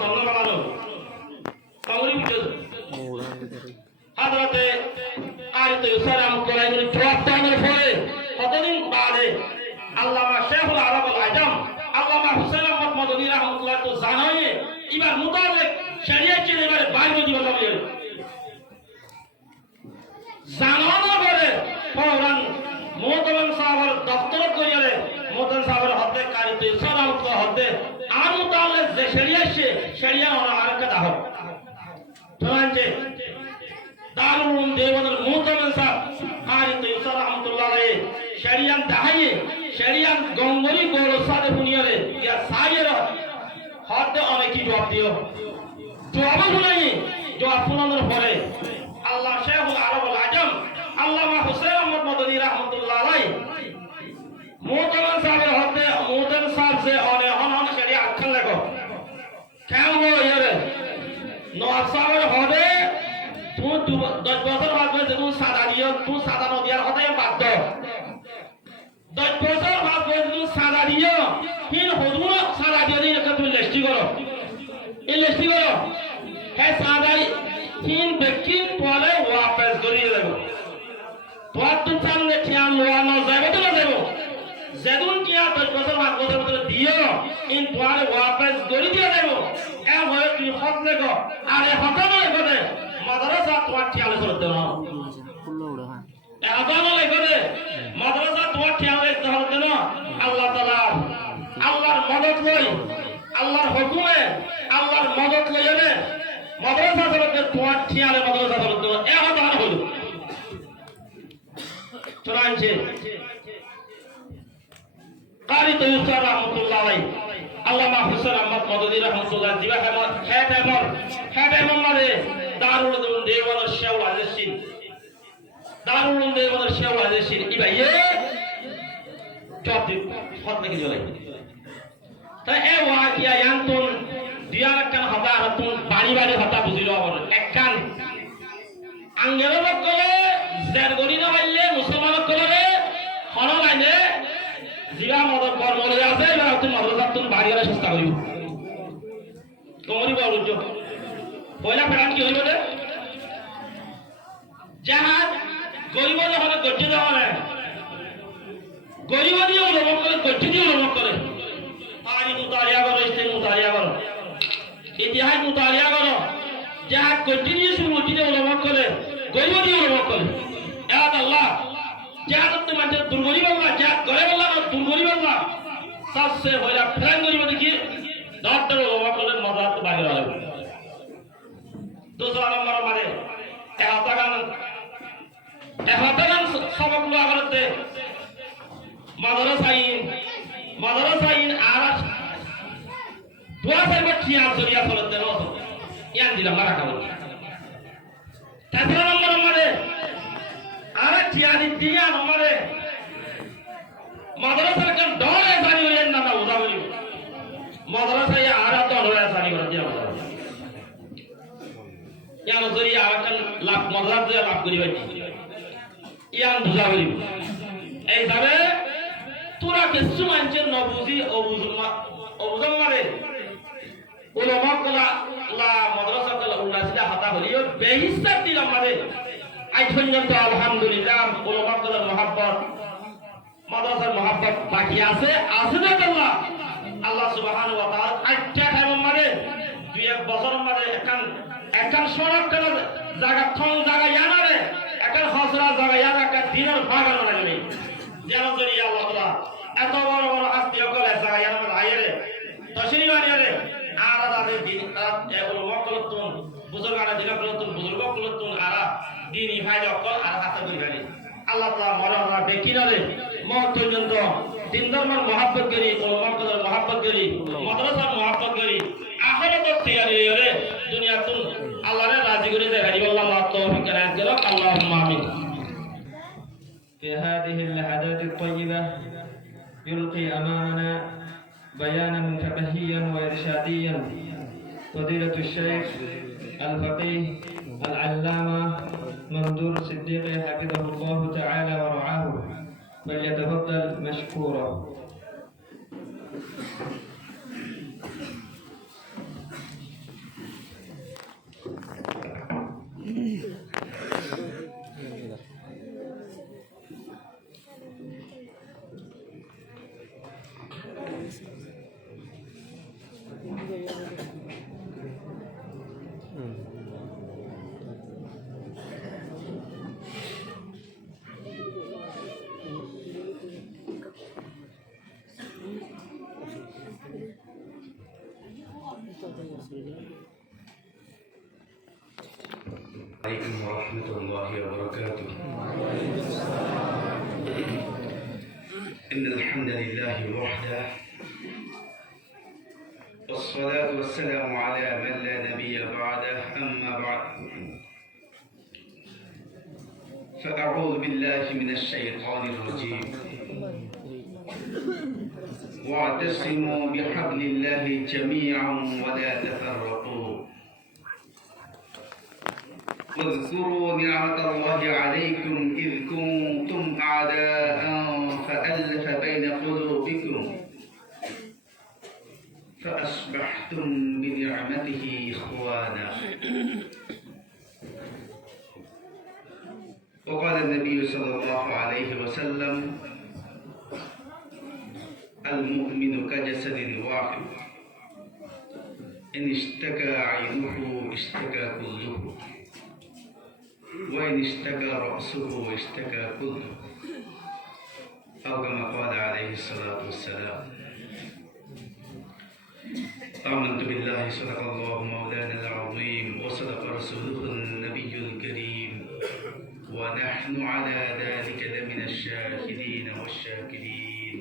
তন্ন বানানো কামড়ি বুঝে হাজরাতে কারিত ইউসার রহমাতুল্লাহ আলাইহি জবাব দেওয়ার পরে কতদিন বাদে আল্লামা শেখুল আরবুল আজম আল্লামা হুসাইন আহমদ মদনী রহমাতুল্লাহ তো জানাই এবার মুতাবিক শরিয়ত কে এবারে বাইরে দিব বলে জানানো করে পরান মোহতরম সাহেবের দপ্তর করিয়ালে মোহতরম সাহেবের হতে কারিত ইউসার রহমাতুল্লাহ হতে আর মুতাবিক যে শরিয়ত সে শরিয়া ওরা হারকত আহ তোরানজে দারুল উলুম দেওবন্দের মোহতরম সাহেব কারিত ইউসার রহমাতুল্লাহ আলাইহি শরিয়ান দাহায়ে শরিয়ান গঙ্গরি গোরসাদে বুনিয়ারে ইয়া সাইয়ের হতে অনেকই জবাব দিও জবাব শুনাই জবাব শোনানোর পরে আল্লাহ শেখুল আরবুল আজম আল্লামা হুসাইন আহমদ মদনী রহমাতুল্লাহ আলাইহি মোহতরম সাহেবের হতে মোহতরম সাহেব সে অনে হন শরিয়া আখ্যান লেখো কেন গো ইয়ারে নওয়াব সাহেবের হবে তুমি 10 বছর বাদ হয়েছে তুমি সাদা দিও তুমি সাদা নদিয়ার হতে বাধ্য 10 বছর বাদ হয়েছে তুমি সাদা দিও হিন হুজুর সাদা দিয়ে দিন তুমি লেস্টি করো এই লেস্টি করো হ্যাঁ সাদাই হিন বেকিন পরে ওয়াপস করিয়ে দেব তোমার তো সামনে খেয়াল লোয়া ন যাবে তো না দেব যেদিন কিয়া 10 বছর বাদ বছর দিও ইন পরে ওয়াপস করিয়ে দিয়ে দেব এ হয় তুমি হক লেগো আরে হক নয় করে মাদ্রাসা তোমার খেয়াল করতে না আদানো লেগে মাদ্রাসা তোমার খেয়াল করতে না আল্লাহ তাআলা আল্লাহর মদদ লই আল্লাহর হুকুমে আল্লাহর মদদ লইলে মাদ্রাসা চলতে তোমার খেয়ালে মাদ্রাসা চলতে এ আদানো হলো চরাঞ্চে কারিত ইউসার রহমাতুল্লাহ আলাইহি আল্লামা হুসাইন আহমদ মদনী রহমাতুল্লাহ জিবা হেড এমন মানে দারুল উলুম দেওবন্দের শেখুল আজিজ দারুল উলুম দেওবন্দের শেখুল আজিজ ইবাইয়ে চপটি হত নাকি জলে তাই এ ওয়াকিয়া ইয়ান্তুন দিয়ার কান হতা হাতুন বাড়ি বাড়ি হতা বুঝিলো আমার একখান আঙ্গের লোক করে জের গরি না হইলে মুসলমান করে হন লাইনে জিবা মদক বর্মলে আছে এবার তুমি মাদ্রাসা তুমি বাড়ি আরে চেষ্টা করিও তোমারই বড় পয়লা ফেরান কি হইল রে জাহাজ গরিব যখন গজ্জে দেওয়া হয় গরিব দিয়ে উলম করে গজ্জে দিয়ে উলম করে পানি মুতালিয়া করো ইস্তেন মুতালিয়া করো ইতিহাস মুতালিয়া করো জাহাজ গজ্জে দিয়ে শুরু দিয়ে উলম করে গরিব দিয়ে উলম করে এত আল্লাহ জাহাজ তো মানুষের দুর্গরিব আল্লাহ জাহাজ করে আল্লাহ দুর্গরিব আল্লাহ সবসে পয়লা ফেরান গরিব দেখি দরদার উলম করে মজাত বাইরে হবে दूसरा नंबर हमारे एहतागान सबक लो आगरते मादरसाइन आरास दुआ से बच्चियां सरिया फलते नो यान दिला मारा काबो तीसरा नंबर हमारे आरा चियादी दिया हमारे मादरसा का डोर ऐसा नहीं होया ना उदावली मादरसा ये आरा तो डोर ऐसा नहीं करते हमारा ইয়ান জরিয়া আরাকান লাভ মদরাত দিয়ে লাভ করি ভাই ইয়ান বুঝাবলি এই ভাবে তোরা কিছু মানুষের নবুজি অবুজম মারে উলামা কলা লা মাদ্রাসা কলা উল্লাসিদা হাতা হলিও বেহিসাব দিলাম মারে আই পর্যন্ত আলহামদুলিল্লাহ উলামা কলার মহব্বত মাদ্রাসার মহব্বত বাকি আছে না আল্লাহ আল্লাহ সুবহানাহু ওয়া তাআলা আটটা টাইম মারে 2-1 বছর মারে একান সড়ক কেন জায়গা থং জায়গা ইয়ানারে একান হসরা জায়গা ইয়ানা একান দিনের ভাগানো লাগবে যেন জরিয়া আল্লাহ তাআলা এত বড় বড় আস্তি করে জায়গা ইয়ানা আইরে তশরি বানিয়ারে আর তাদের দিন এগুলো মকলতুন বুজুর্গানা দিনা কলতুন বুজুর্গ কলতুন আর দিন ইফাইল অকল আর হাতে করি ফেলে আল্লাহ তাআলা মরনা দেখিনারে মত পর্যন্ত দিন ধর্মের মহব্বত করি উলামা কদের মহব্বত করি মাদ্রাসার মহব্বত করি আখিরাত তৈরি হয়ে দুনিয়া তুন আল্লাহর রাজি করে দেখাই আল্লাহ তৌফিক দান করো আল্লাহুম্মা আমিন في هذه اللحظات الطيبة يلقي أمامنا بيانا فقهيا وإرشاديا فضيلة الشيخ الفقيه العلامة منظور صديقي حفظه الله تعالى ورعاه فليتفضل مشكورا. عليكم ورحمة الله وبركاته. إن الحمد لله وحده، والصلاة والسلام على من لا نبي بعده، أما بعد، فأعوذ بالله من الشيطان الرجيم. واعتصموا بحبل الله جميعا ولا تفرقوا. واذكروا نعمة الله عليكم إذ كنتم أعداء فألف بين قلوبكم فأصبحتم بنعمته إخوانا. وقال النبي صلى الله عليه وسلم: المؤمن كجسد واحد، إن اشتكى عينه اشتكى كله، وإن اشتكى رأسه اشتكى كله، أو كما قال عليه الصلاة والسلام. آمنت بالله، صدق الله مولانا العظيم، وصدق رسوله النبي الكريم، ونحن على ذلك لمن الشاهدين والشاكرين،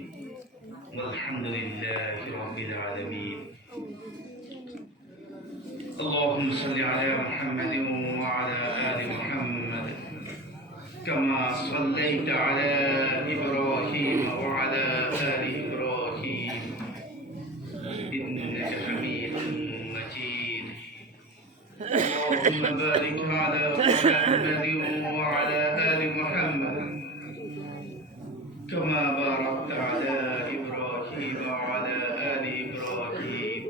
والحمد لله رب العالمين. اللهم صل على محمد وعلى آل محمد كما صليت على إبراهيم وعلى آل إبراهيم إنك حميد مجيد. اللهم بارك على محمد وعلى آل محمد كما باركت على إبراهيم وعلى آل إبراهيم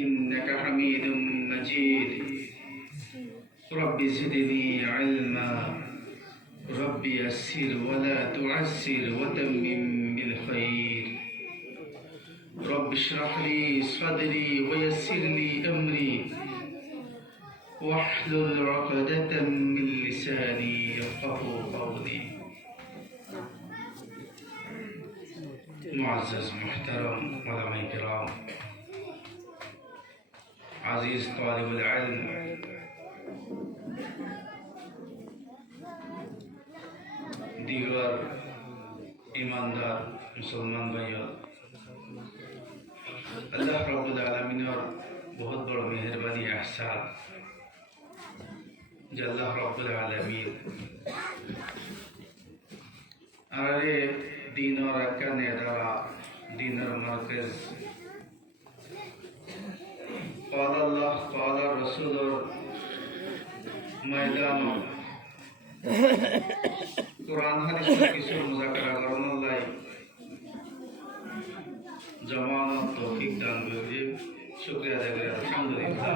إنك حميد مجيد. رب زدني علما، رب يسر ولا تعسر وتمم بالخير. رب اشرح لي صدري ويسر لي أمري واحلل عقدة من لساني يفقه قولي. معزز محترم علماء الكرام، عزيز طالب العلم، दीगर ईमानदार मुसलमान भाइयों, अल्लाह रब्बुल आलमीन और बहुत बड़ा मेहरबानी एहसान जो अल्लाह रब्बुल आलमीन हमारे दीन और अरकान इदारा, दीन और मरकज़, क़ाल अल्लाह क़ाल रसूल और मैदान कुरान हदीस किसी मुज़ाकरा करने लाई जमानत तौफीक दान करिए। शुक्रिया अदा करें अल्हम्दुलिल्लाह।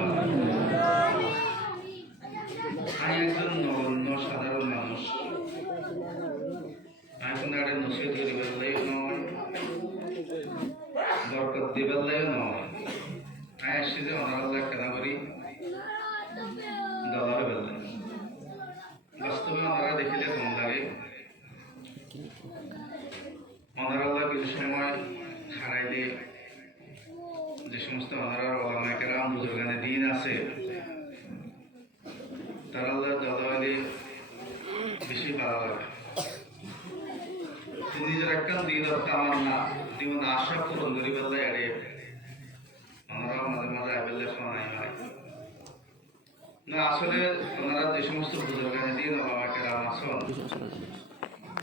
আমি একজন নগণ্য সাধারণ মানুষ, আমি কোনো একটা নসিহত করিবার লাইও নয়, বরকত দিবার লাইও নয়। আমি আসছি যে অনারাল্লাহ কেনা করি দলারে বেললেন। বাস্তবে ওনারা দেখিলে কম লাগে, ওনারাল্লাহ কিছু সময় হারাইলে যে সমস্ত ওনারার ওলামায়ে কেরাম বুজুর্গানে দিন আছে তারা আল্লাহ দলাইলে বেশি ভালো লাগে। নিজের একটা দিনের তামান্না জীবন আশা পূরণ করি বললে আরে ওনারা মাঝে মাঝে আইবেলে শোনাই হয় না। আসলে ওনারা যে সমস্ত বুজুর্গানে দিন ওলামায়ে কেরাম আছেন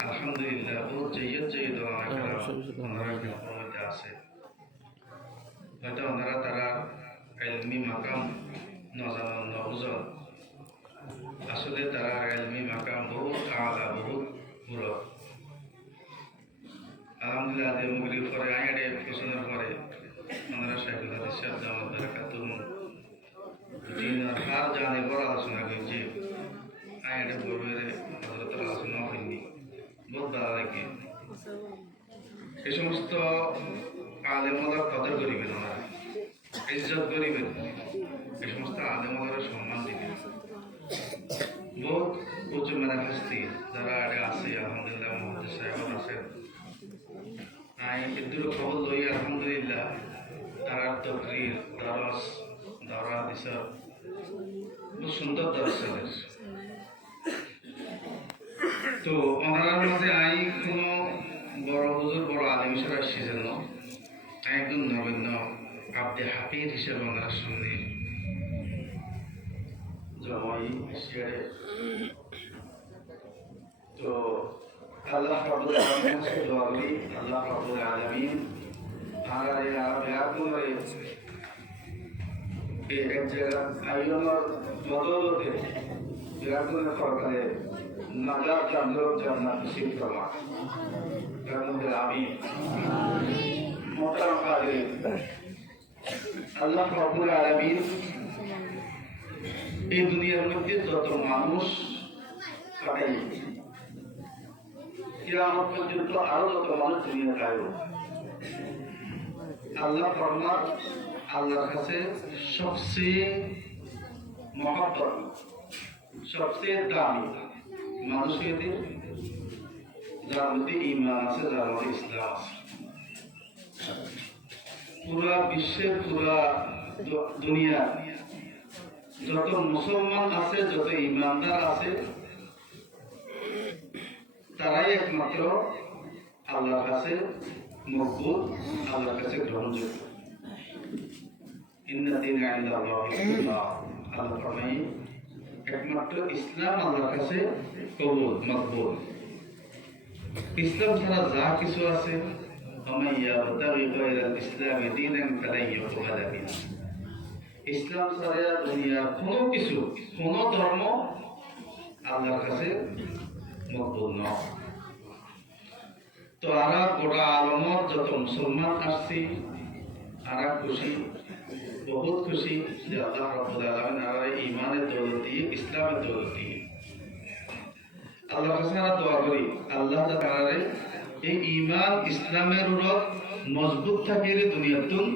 আলহামদুলিল্লাহ বহুত জায়দ ওলামায়ে কেরাম ওনারা মধ্যে আছে। হয়তো ওনারা তারা ইলমি মাকাম নজানন নবুজন, আসলে তারা ইলমি মাকাম বহুত আলা বহুত পুরো। আলহামদুলিল্লাহ দেমগরি পরে আইডে পছন্দের পরে ওনারা শাইখুল হাদিস সাহেব দামাত বারাকাতুহুম দিনের হার জানে বড় আলোচনা করেছে। আইডে বলবে হযরতের আলোচনা হয়নি, বহুত ভালো লাগে। এই সমস্ত আলেমদের কদর করিবেন, ওনারা ইজ্জত করিবেন, এই সমস্ত আলেমদের সম্মান দিবেন। বহুত উচ্চ মানের হস্তি যারা আগে আছে আলহামদুলিল্লাহ মুহাদ্দিস সাহেব আছেন। আমি কিন্তু খবর লই আলহামদুলিল্লাহ তারা তকরির দারস দাওরা হাদিসের খুব সুন্দর দরস চলে। তো ওনার মাঝে আই কোনো বড় হুজুর বড় আলিম হিসেবে সেজন্য একদম নগণ্য আব্দে হাফিজ হিসেবে ওনার সামনে জমাই শেয়ারে। তো আল্লাহ রাব্বুল আলামিন से दुआ करी अल्लाह रब्बुल आलमीन हमारे यहाँ प्यार করে এই এক জায়গা আইয়ুমার বদৌলতে প্যার করে ফরকালে নাজাত জান্নাত জান্নাত নসিব ফরমা রব্বুল আমিন। মোহতারাম হাজিরিন, আল্লাহ রাব্বুল আলামিন এই দুনিয়ার মধ্যে যত মানুষ পাঠাই কিয়ামত পর্যন্ত আরো যত মানুষ দুনিয়া কায়ো আল্লাহ ফরমান আল্লাহর কাছে সবচেয়ে মহব্বত সবচেয়ে দামি মানুষের যার মধ্যে ঈমান আছে, যার মধ্যে ইসলাম আছে। পুরা বিশ্বের পুরা দুনিয়া যত মুসলমান আছে, যত ঈমানদার আছে, তারাই একমাত্র আল্লাহর কাছে মকবুল, আল্লাহর কাছে গ্রহণযোগ্য। ইন্না দীনা ইনদাল্লাহি ইসলাম, আল্লাহ ফরমায় একমাত্র ইসলাম আল্লাহর কাছে কবুল মকবুল। ইসলাম ছাড়া যা কিছু আছে ومن يبتغي غير الإسلام دينا فلن يقبل منه। ইসলাম ছাড়া দুনিয়ার কোনো কিছু, কোনো ধর্ম আল্লাহর কাছে মকবুল নয়। তো আরা গোটা আলমত যত মুসলমান আসছি, আরা খুশি, বহুত খুশি যে আল্লাহ রাব্বুল আলামিন আরা ঈমানের দৌলত দিয়ে, ইসলামের দৌলত দিয়ে আল্লাহর কাছে আমরা দোয়া করি আল্লাহ তাআলা এই ঈমান ইসলামের উপর মজবুত থাকিয়ে দুনিয়াতুন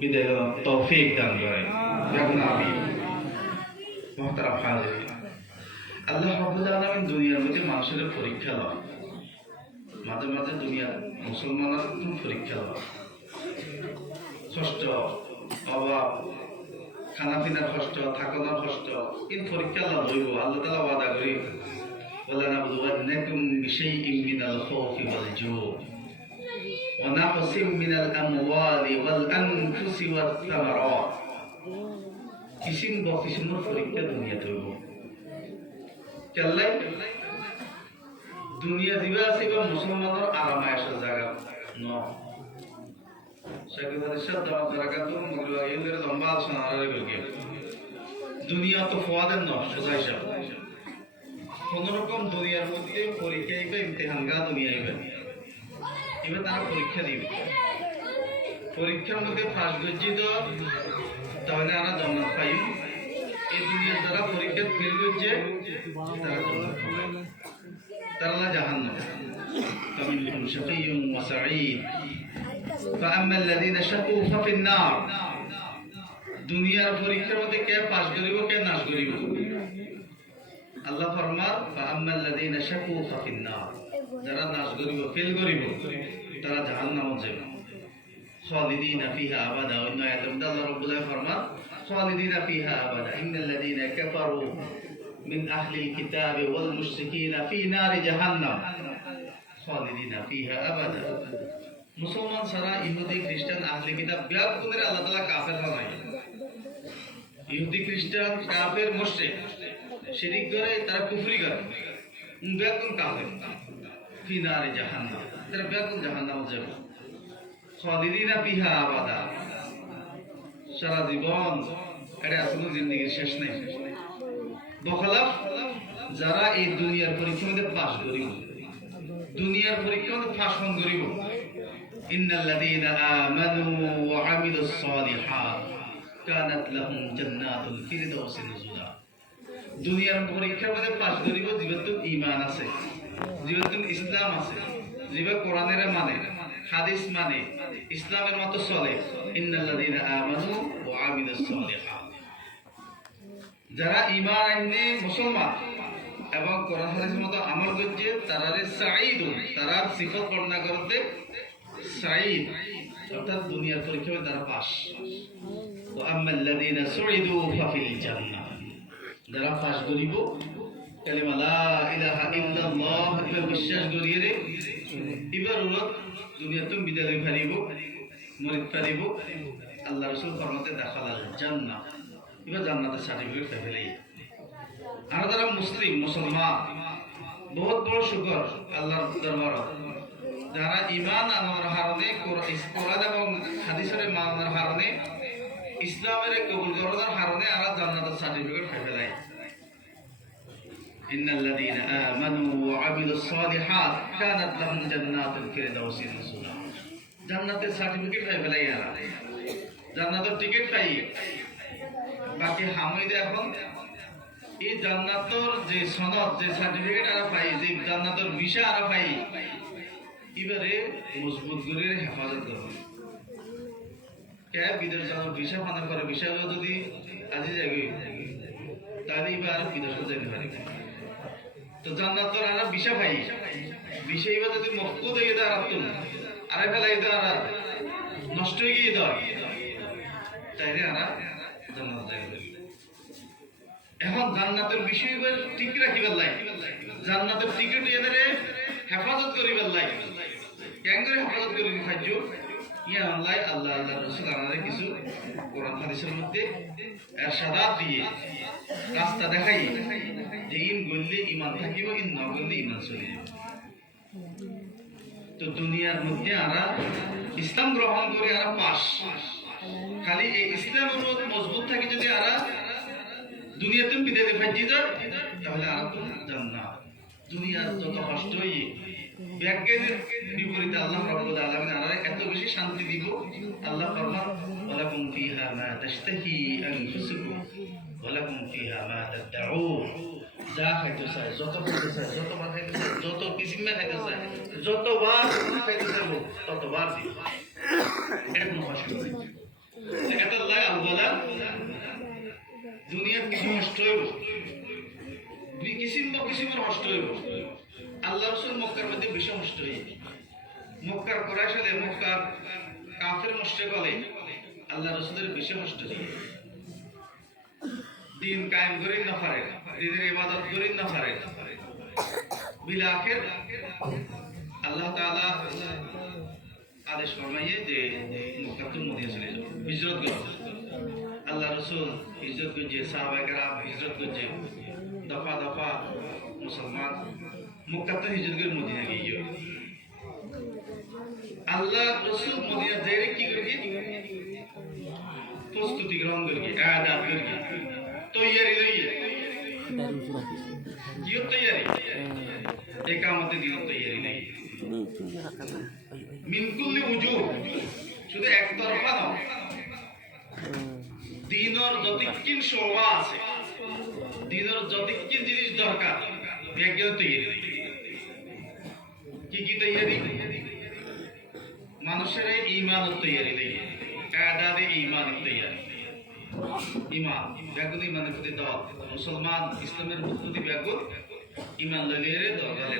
বিদায় তৌফিক দান করে। দেখুন আমি মুহতারাম হাজিরিন, আল্লাহ রাব্বুল আলামিন দুনিয়ার মধ্যে মানুষের পরীক্ষা লয়, মাঝে মাঝে দুনিয়ার মুসলমানের পরীক্ষা লয়। কষ্ট, অভাব, খানা পিনার কষ্ট, থাকানোর কষ্ট, এই পরীক্ষা লইব। আল্লাহ তাআলা ওয়াদা করি وَلَنَبْلُوَنَّكُمْ بِشَيْءٍ مِّنَ الْخَوْفِ وَالْجُوعِ وَنَقْصٍ مِّنَ الْأَمْوَالِ وَالْأَنفُسِ وَالثَّمَرَاتِ। কিসিম বকিসিমের পরীক্ষা দুনিয়াতে হইব। কেল্লাই দুনিয়া দিবা আছে বা মুসলমানের আরামায়েশের জায়গা ন। শাকিব আলী সাহেব দাওয়াত বারাকাতুহু মুগলা এর লম্বা আলোচনা আরে গিয়ে দুনিয়া তো ফওয়াদের ন সোজা হিসাব কোনরকম দুনিয়ার মধ্যে পরীক্ষা আইবে, ইমতিহান গা দুনিয়া আইবে, এবার তারা পরীক্ষা দিবে। পরীক্ষার মধ্যে পাস গজ্জিত তাহলে আমরা জান্নাত পাই। এই দুনিয়ার যারা পরীক্ষা ফেল করছে তারা জান্নাত পায়, তারা জাহান্নাম। ফামিনহুম শাকিয়্যুন ওয়া সাঈদ ফাআম্মা আল্লাযীনা শাকু ফাফিন নার। দুনিয়ার পরীক্ষার মধ্যে কে পাস করিব, কে নাশ করিব। আল্লাহ ফরমান ফাআম্মাল্লাযীনা শাকু ফাফিন নার, যারা নাশ করিব, ফেল করিব, তারা জাহান্নামে যাবে। খালিদিনা ফিহা আবাদা। অন্য আয়াতে আল্লাহ রাব্বুল আলামিন ফরমান খালিদিনা ফিহা আবাদা ইন্নাল্লাযীনা কাফারু মিন আহলিল কিতাবি ওয়াল মুশরিকিনা ফি নারি জাহান্নাম খালিদিনা ফিহা আবাদা। মুসলমান ছাড়া ইহুদি খ্রিস্টান আহলে কিতাব ব্যাগ করে আল্লাহ তাআলা কাফের বানায়। ইহুদি খ্রিস্টান কাফের মুশরিক শিরিক করে, তারা কুফরি করে, বেগুন কাফের ফি নারি জাহান্নাম, তারা বেগুন জাহান্নামে যাবে। খালিদিনা ফিহা আবাদা, সারা জীবন। এটা আসলে জিন্দেগির শেষ নেই। বখলাফ যারা এই দুনিয়ার পরীক্ষার মধ্যে পাস করিব, দুনিয়ার পরীক্ষার মধ্যে পাস করিব, ইন্নাল্লাযীনা আমানু ওয়া আমিলুস সালিহাত কানাত লাহুম জান্নাতুল ফিরদাউসি নুজুলা। দুনিয়ার পরীক্ষার মধ্যে পাস করিব জীবতুন ঈমান আছে, জীবতুন ইসলাম আছে, জীব কোরআনের মানে, হাদিস মানে, ইসলামের মতো চলে। ইন্নাল্লাযীনা আমানু ওয়া আমিলুস সালিহাত, যারা ঈমান আননে মুসলমান এবং কোরআন হাদিসের মতো আমল করছে, তারারে সাঈদ, তারা সিফত বর্ণনা করতে সাঈদ অর্থাৎ দুনিয়ার পরীক্ষায় তারা পাস। তো আম্মাল্লাযীনা সুইদু ফাফিল জান্নাহ, যারা পাস করিব কালিমা লা ইলাহা ইল্লাল্লাহ এবার বিশ্বাস করিয়ে রে এবার ওরা দুনিয়াতে বিদায় ফেলিব মরিদ ফেলিব। আল্লাহ রাসূল ফরমাতে দাখালাল জান্নাহ, এবার জান্নাতের সার্টিফিকেট ফেলেই। আর যারা মুসলিম মুসলমান বহুত বড় শুকর আল্লাহর দরবারত, যারা ঈমান আনার কারণে কোরআন এবং হাদিসের মানার কারণে ইসলামের কবুল করার কারণে আর জান্নাতের সার্টিফিকেট ফেলাই। ইন্নাল্লাযীনা আমানু ওয়া আমিলুস সালিহাত কানাত লাহুম জান্নাতুল ফিরদাউসি নুজুলা, জান্নাতের সার্টিফিকেট ফেলাই। আর জান্নাতের টিকিট পাই বাকি হামিদে এখন এই জান্নাতের যে সনদ যে সার্টিফিকেট আর পাই, যে জান্নাতের ভিসা আর পাই, এবারে মজবুত করে হেফাজত করবে। কে বিদেশ যাওয়ার ভিসা ফানা করে, ভিসা যদি আজি যাবে তাহলে এবার বিদেশে যেতে পারি। তো জান্নাতের আর ভিসা পাই, ভিসা এবার যদি মক্কু দিয়ে দেয় রাখতুন আরে ফেলাই দেয় আর নষ্ট হয়ে গিয়ে দেয় তাইলে আর জান্নাত যাবে। এখন জান্নাতের বিষয় ঠিক রাখিবার লাগে, জান্নাতের টিকিট এদের হেফাজত করিবার লাগে। কেন করে হেফাজত করি খাদ্য ইয়া আল্লাহ আল্লাহ আল্লাহ রাসূল আমাদের কিছু কোরআন হাদিসের মধ্যে ইরশাদাত দিয়ে রাস্তা দেখাই যে ইন গল্লি ঈমান থাকিব, ইন ন গল্লি ঈমান চলিব। তো দুনিয়ার মধ্যে আমরা ইসলাম গ্রহণ করে আমরা পাস, খালি এই ইসলামের উপর মজবুত থাকি যদি আমরা দুনিয়াতে বিদায় ফাইজি যায় তাহলে আর তো জান্নাত। দুনিয়ার যত কষ্ট হই ব্যাজ্ঞানের বিপরীতে আল্লাহ রাব্বুল আলামিন আর এত বেশি শান্তি দিব। আল্লাহ ফরমান ওয়ালাকুম ফিহা মা তাশতাহি আনফুসুকুম ওয়ালাকুম ফিহা মা তাদউন, যা খাইতে চায়, যত খাইতে চায়, যতবার খাইতে চায়, যত কিসিমে খাইতে চায়, যতবার খাইতে চায় ততবার দিব। এটা কোনো কষ্ট নেই। এটা আল্লাহ আল্লাহ দুনিয়ার কিছু নষ্ট হইব, কিসিমের নষ্ট হইব। আল্লাহ রাসূল মক্কার মধ্যে বেশি নষ্ট হইবে। মক্কার কুরাইশ হলে মক্কার কাফের মুশরিক হলে আল্লাহ রাসূলের বেশি নষ্ট হইবে। দিন কায়েম করেন না পারে, দিনের ইবাদত করেন না পারে, বিল আখির আল্লাহ তাআলা আদেশ ফরমাইয়ে যে মক্কা থেকে মদিনা চলে যাও, হিজরত করো। আল্লাহ রাসূল হিজরত করছে, সাহাবায়ে কেরাম হিজরত করছে, দফা দফা মুসলমান মক্কা থেকে হিজরত করে মদিনা গিয়ে আল্লাহ রাসূল মদিনা যাইরে কি করবে? প্রস্তুতি গ্রহণ করবে, আয়াত করবে, তৈয়ারি লইয়ে জিও তৈয়ারি একামতে দিন তৈয়ারি নেই। মিন কুল্লি উজুহ, শুধু একতরফা নয়, দিনের যতক্ষণ শোভা আছে, দিনের যতক্ষণ জিনিস দরকার একজন তৈরি। কি কি তৈরি? মানুষের ঈমান তৈরি লাগে, আদাদে ঈমান তৈরি। ঈমান ব্যাগুন ঈমানের প্রতি দাওয়াত, মুসলমান ইসলামের প্রতি ব্যাগুন ঈমান লইলে দরকারে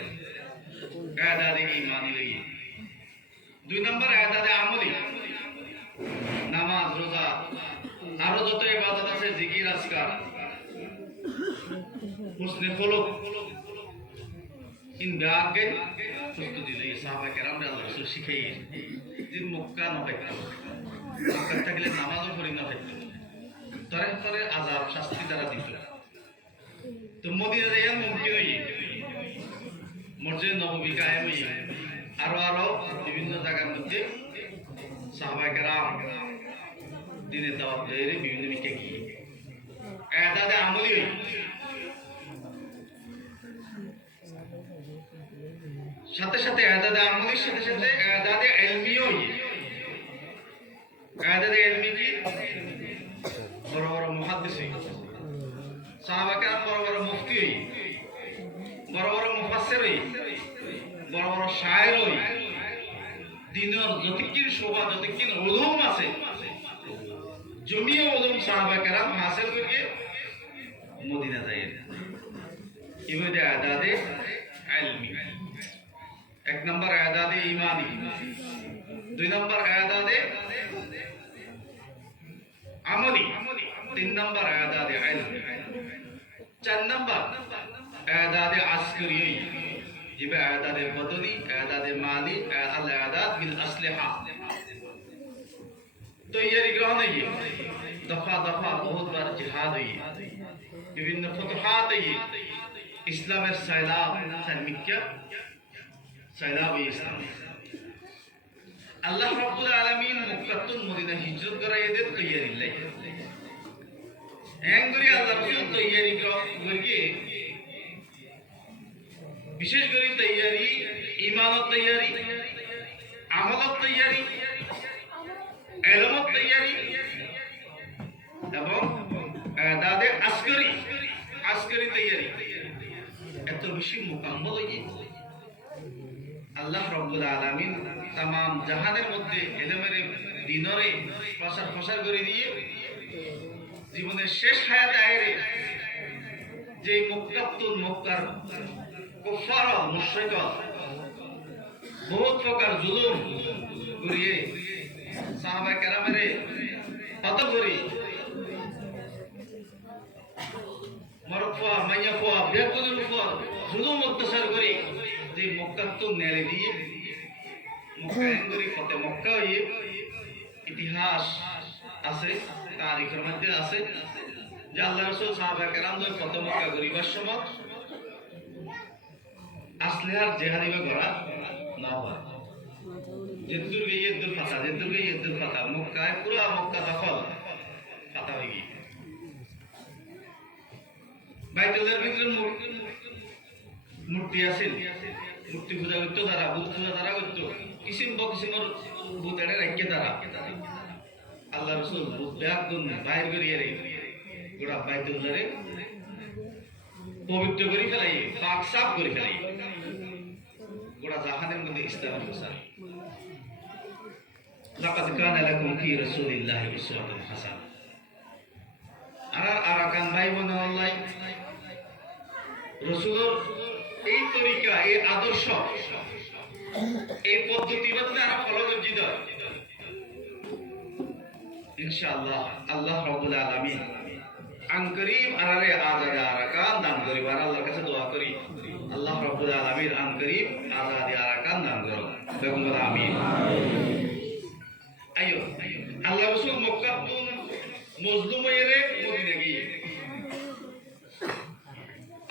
আদাদে ঈমানি লইয়ে। 2 নম্বর আদাদে আমলি, নামাজ রোজা আরো যত ইবাদত আছে, জিকির আজকার, হুসনে খুলুক, ইন ব্যাগে প্রস্তুতি লইয়ে সাহাবা কেরাম আল্লাহ রাসূল শিখাইয়ে যে মক্কা নবাইতো, মক্কা থাকলে নামাজও পড়ি না হইতো, তরে তরে আযাব শাস্তি দ্বারা দিত। তো মদিনা যাইয়া মুমকিন হইয়ে মসজিদ নববী কায়েম হইয়ে আরো বিভিন্ন জায়গার মধ্যে সাহাবা কেরাম দিনের দাওয়াত লইয়ে বিভিন্ন মিকে গিয়ে আদাদে আমলি হই। সাথে সাথে আদাদে আমলির সাথে সাথে আদাদে ইলমিও হই। আদাদে ইলমি কি? বড় বড় মুহাদ্দিস হই, সাহাবা কেরাম বড় বড় মুফতি হই, বড় বড় মুফাসসির হই, বড় বড় শায়ের হই। দিনের যতক্ষণ শোভা, যতক্ষণ উলুম আছে, জমিয়ে উলুম সাহাবা কেরাম হাসিল করে মদিনা যায়। এবারে আদাদে ইলমি। 1 নম্বর আদাদে ঈমানি, 2 নম্বর আয়াদাদে আমলি, 3 নম্বর আয়াদাদে ইলম, 4 নম্বর আয়াদাদে আসকরি, जिबे आयादात बदनी, आयादात माली, आयादात बिल असलिहा। तो ये रिग्रहण है, दफा दफा बहुत बार जिहाद हुई, विभिन्न फतहात हुई, इस्लामेर सैलाब सैनिक्या सैलाब हुई इस्लाम। अल्लाह रब्बुल आलमीन मुक्कतुल मदीना हिजरत कराए दे तैयारी ले। एंगरी अल्लाह रसूल तैयारी करके বিশেষ করে তৈয়ারি, ইমানত তৈয়ারি, আমলত তৈয়ারি, ইলমত তৈয়ারি এবং দাদে আসকরি তৈয়ারি এত বেশি মুকাম্মল হয়ে আল্লাহ রাব্বুল আলামিন तमाम জাহানের মধ্যে ইলমের দিনরে প্রসার করে দিয়ে জীবনের শেষ হায়াতে আইরে যে মক্কার কুফার মুশরিক বহুত প্রকার জুলুম করিয়ে সাহাবা কেরামের কত করি মরফা মাইয়াফা বেকুলের উপর জুলুম অত্যাচার করি যে মক্কাতুল নেলে দিয়ে মক্কায় করি ফতে মক্কা হয়ে ইতিহাস আছে, তারিখের মধ্যে আছে যে আল্লাহ রাসূল সাহাবা কেরামদের ফতে মক্কা করিবার সময় আসলিহার জেহাদিবে গড়া না হয়, যেদুর গিয়ে যেদুর ফাতা, যেদুর গিয়ে যেদুর ফাতা, মক্কায় পুরো মক্কা দখল ফাতা হয়ে গিয়ে বাইতুল্লাহর ভিতরে মূর্তি আছে, মূর্তি পূজা করতো তারা, বুত পূজা তারা করতো, কিসিমের বুত এড়ে রাখে তারা। আল্লাহ রাসূল বুত একদম বাইর করিয়ে রে গোটা বাইতুল্লাহরে পবিত্র করে ফেলাই, পাক সাফ করে ফেলাই, গোটা জাহানের মধ্যে ইসলামের প্রসার। লাকাদ কানা লাকুম ফি রাসূলিল্লাহি উসওয়াতুন হাসানাহ। আরাকান ভাই বোন আল্লাহ রাসূলের এই তরিকা, এই আদর্শ, এই পদ্ধতি বদলে আমরা ফলো করছি তো ইনশাআল্লাহ আল্লাহ রাব্বুল আলামিন আনকরিম আরারে আজাদে আরাকান দান করিবার আল্লাহর কাছে দোয়া করি আল্লাহ রাব্বুল আলামিন আনকরিম আজাদে আরাকান দান করো, বেগম আমিন। আইয়ো আল্লাহ রাসূল মক্কাতুন মজলুমেরে মদিনা গিয়ে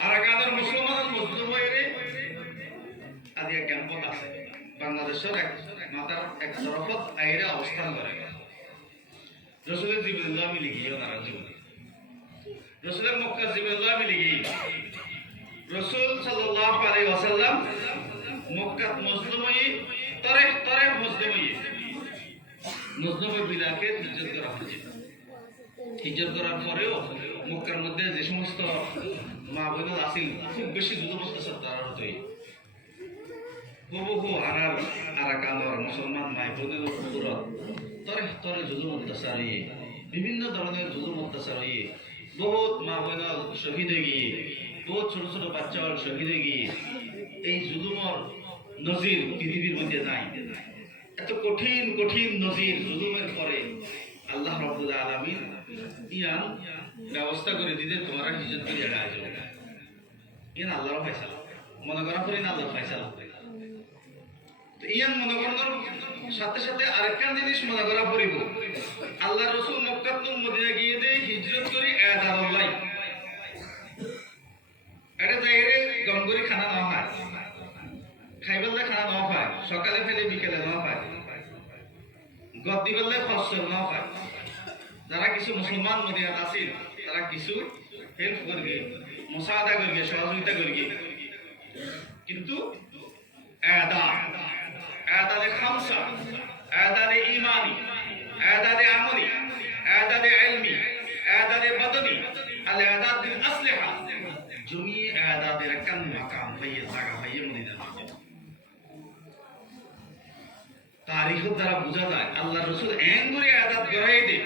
আরাকানের মুসলমান মজলুমেরে আদিয়া ক্যাম্পত আছে বাংলাদেশের মাতার এক তরফত আইরা অবস্থান করে। রাসূলের জীবনুল্লাহ মিলে গিয়ে তারা জীবন রাসূলের মক্কা জীবনুল্লাহ মিলে গিয়ে রাসূল সাল্লাল্লাহু আলাইহি ওয়াসাল্লাম মক্কা মজলুমই তরে মজলুমই বিলাকে হিজরত করা হয়েছে। হিজরত করার পরেও মক্কার মধ্যে যে সমস্ত মা বোন আছেন খুব বেশি দুর্দশার দ্বারা হতোই বহু আরাকানের মুসলমান মাই বোনের উপর তরে জুলুম অত্যাচার হয়ে বিভিন্ন ধরনের জুলুম অত্যাচার হয়ে বহুত মা বোন শহীদ হয়ে গিয়ে, বহুত ছোট ছোট বাচ্চা শহীদ হয়ে গিয়ে এই জুলুমর নজির পৃথিবীর মধ্যে নাই। এত কঠিন কঠিন নজির জুলুমের পরে আল্লাহ রাব্বুল আলামিন ইয়ান ব্যবস্থা করে দিতে তোমরা হিজরত করে জায়গায় যাও। ইয়ান আল্লাহর ফয়সালা, মনে করা করি না আল্লাহর ফয়সালা। তো ইয়ান মনে করার সাথে সাথে আরেকটা জিনিস মনে করা পড়িব, আল্লাহ রাসূল মক্কাতুল মদিনা গিয়ে দে হিজরত করে আদাল্লাহ এটা জায়গায় গঙ্গরি খানা না হয়, খাইবেলা খানা না হয়, সকালে ফেলে বিকেলে না হয়, গদ্দি বেলায় ফসল না হয়। যারা কিছু মুসলমান মদিনাত আছেন তারা কিছু হেল্প করবে, মুসাআদা করবে, সহযোগিতা করবে, কিন্তু আয়াদাদে খামসা, আয়াদাদে ঈমানি, আয়াদাদে আমলি, আয়াদাদে ইলমি, আয়াদাদে বদনি, আল আয়াদাত বিল আসলিহা, জমি আয়াদাদের কান মাকাম পাইয়ে জায়গা পাইয়ে মদিনা। তারিখের দ্বারা বোঝা যায় আল্লাহ রাসূল এঙ্গুরি আয়াদাত গড়াই দে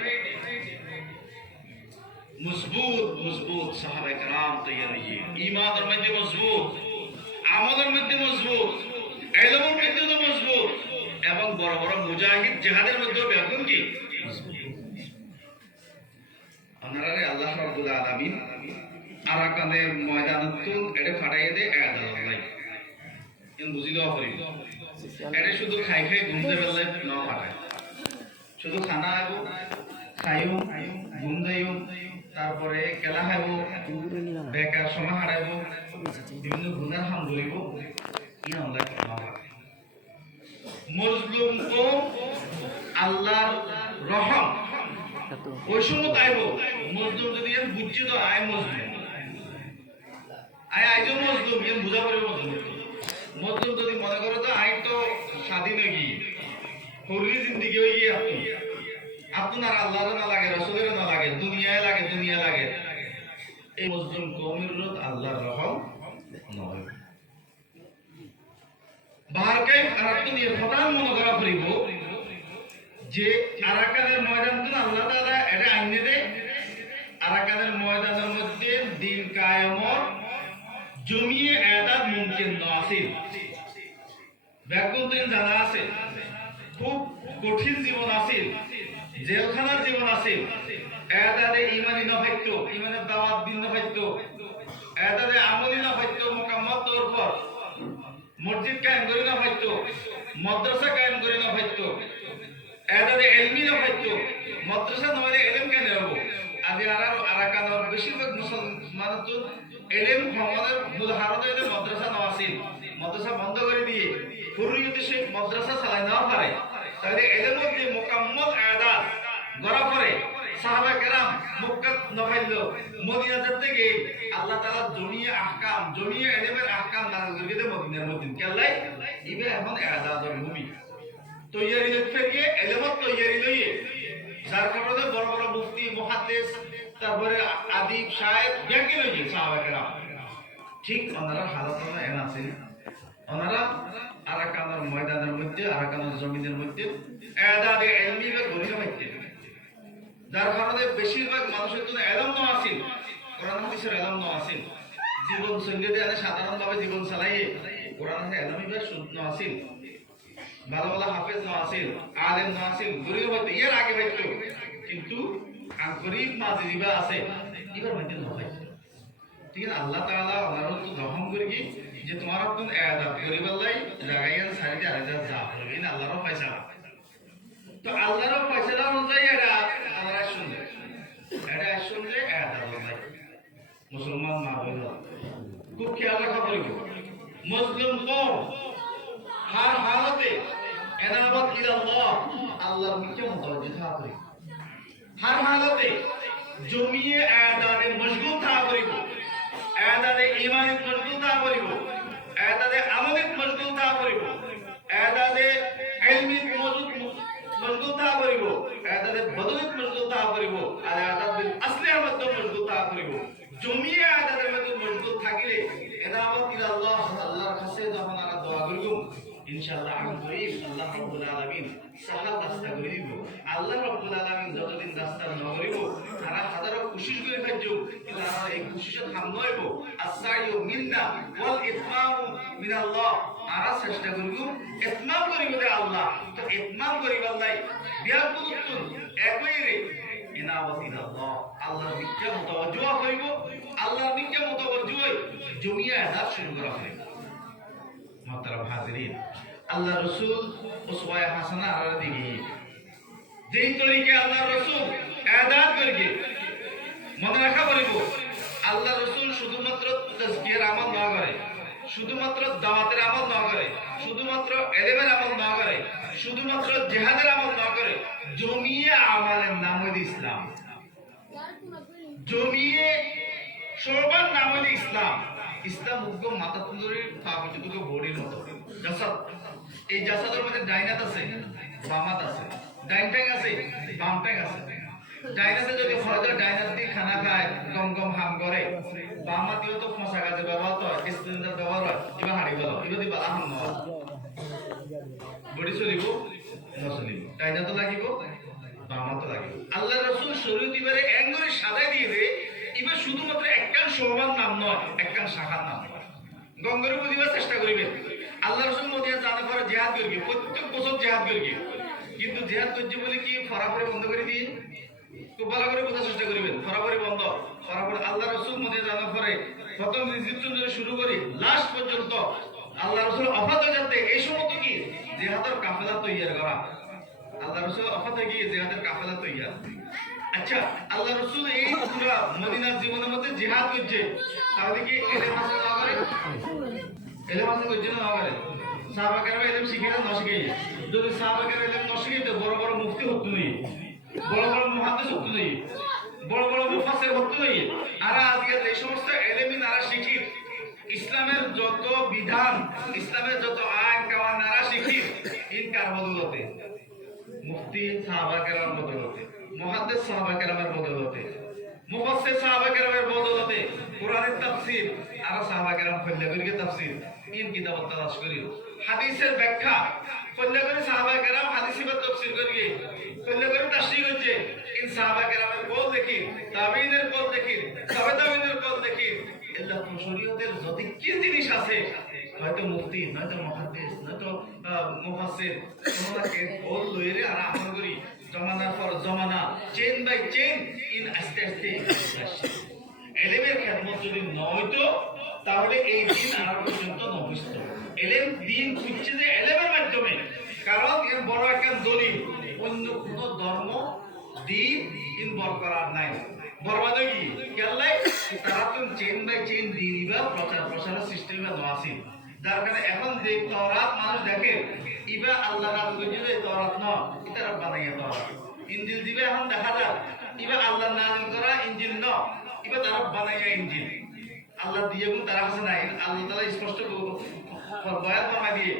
মজবুত সাহাবায়ে কেরাম তৈয়ার হইয়ে, ঈমানের মধ্যে মজবুত, আমলের মধ্যে মজবুত, ইলমের মধ্যে মজবুত, এবং বড় বড় মুজাহিদ জিহাদের মধ্যে ব্যাপন কি আপনারা আল্লাহ রাব্বুল আলামিন আরাকানের ময়দানত এটা ফাটাইয়ে দে আদালাই ইন বুঝি দেওয়া করি এটা শুধু খাই খাই ঘুমতে বেলায় না ফাটায় শুধু খানা আইব খাইও ঘুম যাইও তারপরে খেলা খাইব বেকার সময় হারাইব বিভিন্ন গুণার হাম ধরিব ই আমরা না ফাটায় মজলুম ও আল্লাহর রহম ওই সময় তাইব মজলুম যদি বুঝছি তো আয় মজলুম আইজন মজলুম এম বুঝা পড়ে মজলুম যদি মনে করো তো আই তো স্বাধীন হয়ে গিয়ে হরি জিন্দিগি হয়ে গিয়ে আপনার আল্লাহর না লাগে রসুলের না লাগে দুনিয়ায় লাগে এই মজলুম কওমের রত আল্লাহর রহম নয় বাহারকাই আরাকান নিয়ে প্রধান মনে করা পড়িব যে আরাকানের ময়দান তো আল্লাহ তাআলা এটা আইনে দে আরাকানের ময়দানের মধ্যে দিন কায়েমত জমিয়ে এদাদ মুমকিন নয় ব্যাকুল দিন জানা আছে খুব কঠিন জীবন আছে জেলখানার জীবন আছে এদাদে ইমানি না ফাইতো ইমানের দাওয়াত দিন না ফাইতো এদাদে আমলি না ফাইতো মোকাম্মত তোর পর মসজিদ কায়েম করি না ফাইতো মাদ্রাসা কায়েম করি না ফাইতো এদাদে ইলমি না ফাইতো মাদ্রাসা নয় ইলম কেন হবো আজি আরাকানের বেশিরভাগ মুসলমান তো এলেম ভ্রমণের মূল হারত হইলে মাদ্রাসা নওয়াসিল মাদ্রাসা বন্ধ করে দিয়ে হুরিয়তে সে মাদ্রাসা চালাই না পারে তাহলে এলেম মধ্যে মোকাম্মল আয়াদাত গড়া পড়ে সাহাবা কেরাম মক্কা নফাইল মদিনা থেকে আল্লাহ তাআলা জমিয়ে আহকাম জমিয়ে এলেমের আহকাম নাযিল করে দেন মদিনার মধ্যে কেলাই ইবে এখন আয়াদাতের ভূমি তৈয়ারি ফেরিয়ে এলেমত তৈয়ারি লইয়ে যার কারণে বড় বড় মুফতি মুহাদ্দিস তারপরে আদিব শায়েখ ব্যাংকে লইয়ে সাহাবা কেরাম ঠিক ওনারা হালত এন আছে ওনারা আরাকানের ময়দানের মধ্যে আরাকানের জমিনের মধ্যে এদাদে ইলমি বা গরিব হইতে যার কারণে বেশিরভাগ মানুষের জন্য এলম না আসিল কোরআন হাদিসের এলম না আসিল জীবন সঙ্গীতে আনে সাধারণভাবে জীবন চালাইয়ে কোরআন হাদিসের এলমই বা শুদ্ধ না আসিল ভালো ভালো হাফেজ না আসিল আলেম না আসিল গরিব হইতে এর আগে হইতো কিন্তু গরিব মাঝে দিবা আছে এবার মধ্যে না হয় ঠিক আছে আল্লাহ তাআলা ওনার তো রহম করি যে তোমার কোন আয়াত গরিব আল্লাহ জায়গায় সারিতে আলাদা যা হবে না আল্লাহর ফয়সালা তো আল্লাহর ফয়সালা অনুযায়ী এটা আমরা শুনলে আয়াত আল্লাহ মুসলমান মা বোন খুব খেয়াল রাখা পড়িব মুসলিম কওম হার হালতে এনাবাত ইলাল্লাহ আল্লাহর নিকে মুতাওয়াজ্জিহ থাকা পড়িব হার হালতে জমিয়ে আয়াতে মশগুল থাকা পড়িব আয়াতে ঈমানিত মশগুল থাকা পড়িব আয়াতে আমলিত মশগুল থাকা পড়িব আয়াতে ইলমিত মশগুল থাকা পড়িব আয়াতে বদলিত মশগুল থাকা পড়িব আর আয়াতে বিল আসলিয়ার মধ্যে মশগুল থাকা পড়িব জমিয়ে আয়াতের মধ্যে মশগুল থাকিলে এনাবাত ইলাল্লাহ আল্লাহর কাছে যখন আমরা দোয়া করিব ইনশাআল্লাহ আমি করিব আল্লাহ রাব্বুল আলামিন সাহাল রাস্তা করে দিব আল্লাহ রাব্বুল আলামিন যতদিন রাস্তা না করিব তারা হাজারো কোশিশ করে থাকজো কিন্তু আমরা এই কোশিশে থাম নইব আসাইউ মিন্না ওয়াল ইতমাম মিনাল্লাহ আমরা চেষ্টা করিব ইতমাম করিব দে আল্লাহ তো ইতমাম করিব আল্লাহ বিয়া কুতুন একইরে ইনাবাত ইলাল্লাহ আল্লাহর দিকে মুতাওয়াজ্জিহ হইব আল্লাহর দিকে মুতাওয়াজ্জিহ জমিয়া আদাত শুরু করা হবে মোহতারাম হাজিরিন আল্লাহ রাসূল উসওয়ায়ে হাসানা আর দিকে যেই তরিকে আল্লাহ রাসূল আদাত করিকে মনে রাখা বলিব আল্লাহ রাসূল শুধুমাত্র তাজকিয়ার আমল না করে শুধুমাত্র দাওয়াতের আমল না করে শুধুমাত্র ইলমের আমল না করে শুধুমাত্র জিহাদের আমল না করে জমিয়ে আমালের নাম হইল ইসলাম জমিয়ে সবার নাম হইল ইসলাম ইসলাম উগ্র মাথা তুলরে পাপযুক্ত বডির মতো জাসাদ এই জাসাদের মধ্যে ডাইনাত আছে বামাত আছে ডাইন ট্যাং আছে বাম ট্যাং আছে ডাইনাতে যদি ফজর ডাইনাত দিয়ে খানা খায় গম গম হাম করে বামাতিও তো ফসা কাজে ব্যবহার হয় স্টুডেন্টদের ব্যবহার হয় এবার হারিয়ে গেল এবার দিবা আহম নয় বডি চলিব নচলিব ডাইনাতো লাগিব বামাতো লাগিব আল্লাহ রাসূল শরীয়ত ইবারে এঙ্গরে সাজাই দিয়ে দে এবার শুধুমাত্র একখান সমান নাম নয় একখান শাখার নাম গঙ্গের বুঝিবার চেষ্টা করিবে আল্লাহ রাসূল মদিনা জানা পরে জিহাদ করি প্রত্যেক বছর জিহাদ করি কিন্তু জিহাদ করছে বলে কি ফরাফরি বন্ধ করে দিয়ে খুব ভালো করে বোঝার চেষ্টা করবেন ফরাফরি বন্ধ ফরাফরি আল্লাহ রাসূল মদিনা জানা পরে প্রথম ইজিপ্ট থেকে শুরু করি লাস্ট পর্যন্ত আল্লাহ রাসূল অফাত হয়ে যাতে এই সময় তো কি জিহাদের কাফেলা তৈরি করা আল্লাহ রাসূল অফাত হয়ে গিয়ে জিহাদের কাফেলা তৈরি আচ্ছা আল্লাহ রাসূল এই পুরো মদিনার জীবনের মধ্যে জিহাদ করছে তাহলে কি এলেম হাসিল না করে এলেম হাসিল করছে না করে সাহাবা কেরাম এলেম শিখে না শিখে যদি সাহাবা কেরাম এলেম না শিখে তো বড় বড় মুফতি হতো না বড় বড় মুহাদ্দিস হতো না বড় বড় মুফাসসির হতো না আর আজকে এই সমস্ত এলেমই নারা শিখি ইসলামের যত বিধান ইসলামের যত আইন কানুন নারা শিখি ইনকার বদলতে মুফতি সাহাবা কেরামের বদলতে মুহাদ্দিস সাহাবা কেরামের বদলতে মুফাসসির সাহাবা কেরামের বদলতে কোরআনের তাফসীর আর সাহাবা কেরাম ফলে করে তাফসীর তিন কিতাব তালাশ করি হাদিসের ব্যাখ্যা ফলে করে সাহাবা কেরাম হাদিসের তাফসীর করি ফলে করে তাশরীহ করছে ইন সাহাবা কেরামের কল দেখি তাবিঈনের কল দেখি তাবিঈনের কল দেখি আল্লাহ শরীয়তের যত কি জিনিস আছে হয়তো মুফতি নয়তো মুহাদ্দিস নয়তো মুফাসসির তোমাকে কল লইরে আর আমল করি জমানার পর জমানা চেন বাই চেন ইন আস্তে আস্তে এলেমের খেদমত যদি নয়তো তাহলে এই দিন আর পর্যন্ত নবস্থ এলেম দিন খুঁজছে যে এলেমের মাধ্যমে কারণ এর বড় একটা দলিল অন্য কোনো ধর্ম দিন ইন বরকরার নাই বরবাদ কি কেলাই তারা তো চেন বাই চেন দিনইবা প্রচারের সিস্টেমে নয়াসি যার কারণে এখন যে তওরাত মানুষ দেখে ইবা আল্লাহ নাম কইছে যে তওরাত ন এটা বানাইয়া তওরাত ইনজিল দিবে এখন দেখা যায় ইবা আল্লাহ নাজিল করা ইনজিল ন ইবা তারা বানাইয়া ইনজিল আল্লাহ দিয়ে গুণ তারা আছে না আল্লাহ তাআলা স্পষ্ট বয়ান ফরমাই দিয়ে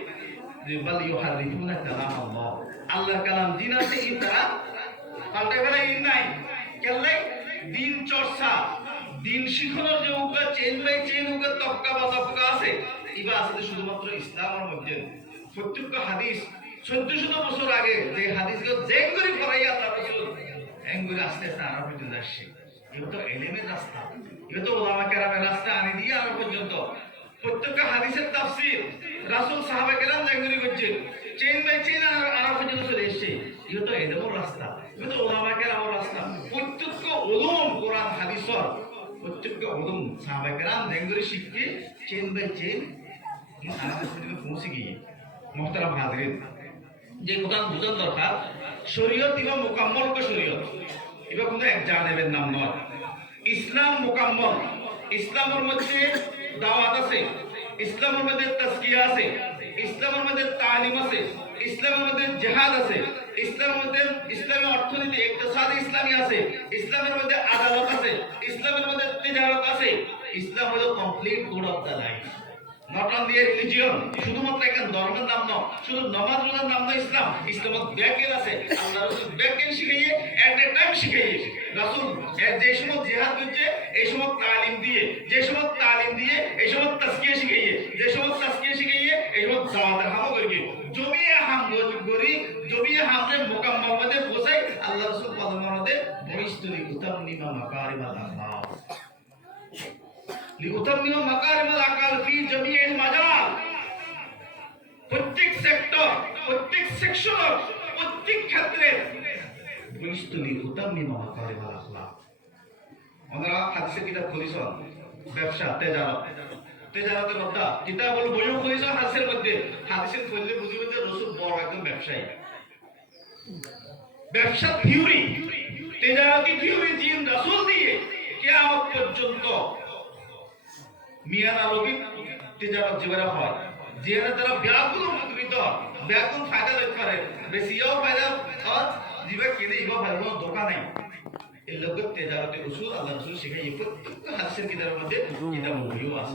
যে বাল ইউহারিফুনা কালাম আল্লাহ আল্লাহর কালাম দিন আছে ইন তারা পাল্টা ফেলা ইন নাই কেলাই দিন চর্চা দিন শিখানোর যে উপায় চেন বাই চেন উপায় তক্কা বা তক্কা আছে ইবা আছে শুধুমাত্র ইসলামের মধ্যে প্রত্যেক হাদিস 1400 বছর আগে যে হাদিসগুলো জেং করে ফরাইয়া আল্লাহ রাসূল এঙ্গুরি আস্তে আস্তে আরব পর্যন্ত আসছে এটা তো এলেমের রাস্তা এটা তো উলামা কেরামের রাস্তা আনি দিয়ে আরব পর্যন্ত প্রত্যেক হাদিসের তাফসীর রাসূল সাহাবা কেরাম এঙ্গুরি করছেন চেন বাই চেন আরব পর্যন্ত চলে এসেছে এটা তো এলেমের রাস্তা এটা তো উলামা কেরামের রাস্তা প্রত্যেক উলুম কোরআন হাদিসর প্রত্যেক উলুম সাহাবা কেরাম এঙ্গুরি শিখে চেন বাই চেন এই আরব পর্যন্ত পৌঁছে গিয়ে মুহতারাম হাজিরিন যে কথা বুঝার দরকার শরীয়ত ইবা মুকাম্মল কে শরীয়ত ইবা কোনো এক জানেবের নাম নয় ইসলাম মুকাম্মল ইসলামের মধ্যে দাওয়াত আছে ইসলামের মধ্যে তাজকিয়া আছে ইসলামের মধ্যে তালিম আছে ইসলামের মধ্যে জিহাদ আছে ইসলামের মধ্যে ইসলামী অর্থনীতি ইকতিসাদ ইসলামী আছে ইসলামের মধ্যে আদালত আছে ইসলামের মধ্যে তিজারত আছে ইসলাম হলো complete code of the life not only a religion শুধুমাত্র একটা ধর্মের নাম নয় শুধু নামাজ রোজার নাম নয় ইসলাম ইসলামত ব্যাকেল আছে আল্লাহ রাসূল ব্যাকেল শিখাইয়ে এট এ টাইম শিখাইয়ে রাসূল যে সময় জিহাদ করছে এই সময় তালিম দিয়ে যে সময় তালিম দিয়ে এই সময় তাজকিয়া শিখাইয়ে যে সময় তাজকিয়া শিখাইয়ে এই সময় দাওয়াতের হাম করিয়ে জমিয়ে হাম গরি জমিয়ে হামরে মুকাম্মাল মধ্যে পৌঁছাই আল্লাহ রাসূল পদমরদে বহিস্তুলি উতাম্মিমা মাকারিমাল আখলাক লিউতাম্মিমা মাকারিমাল আকাল ফি জামিউল মাজাল প্রত্যেক সেক্টর প্রত্যেক সেকশন প্রত্যেক ক্ষেত্রে বহিস্তুলি উতাম্মিমা মাকারিমাল আখলাক আমরা হাদিসে কিতাব খুলিছেন ব্যবসা তেজারতের কথা কিতাব হল বইও খুলিছেন হাদিসের মধ্যে হাদিসের খুললে বুঝিবে যে রাসূল বড় একজন ব্যবসায়ী ব্যবসা থিওরি তেজারতি থিওরি জিন রাসূল দিয়ে কিয়ামত পর্যন্ত মিয়ান আরবি তেজারত যেভাবে হয় যেখানে তারা ব্যাকুল উপকৃত ব্যাকুল ফায়দা দেখতে পারে বেশিও ফায়দা আর যেভাবে কিনে ইবা ভালো দোকান নাই এই লোকের তেজারতে উসুল আল্লাহ রাসূল শিখাই প্রত্যেক হাদিসের কিতাবের মধ্যে কিতাব বইও আছে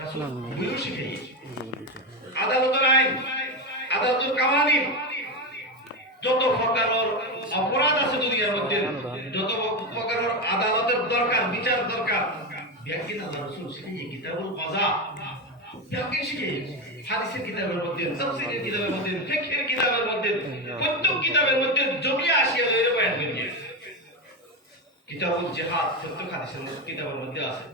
রাসূল বইও শিখাই আদালতের আইন আদালতের কাওয়ানিন যত প্রকারের অপরাধ আছে দুনিয়ার মধ্যে যত প্রকারের আদালতের দরকার বিচার দরকার ব্যাকিন আল্লাহ রাসূল শিখিয়ে কিতাবুল কাযা ব্যাকিন শিখিয়ে হাদিসের কিতাবের মধ্যে তাফসীরের কিতাবের মধ্যে ফিকহের কিতাবের মধ্যে প্রত্যেক কিতাবের মধ্যে জমিয়ে আসিয়া লইরে বয়ান করিয়ে কিতাবুল জিহাদ প্রত্যেক হাদিসের কিতাবের মধ্যে আছে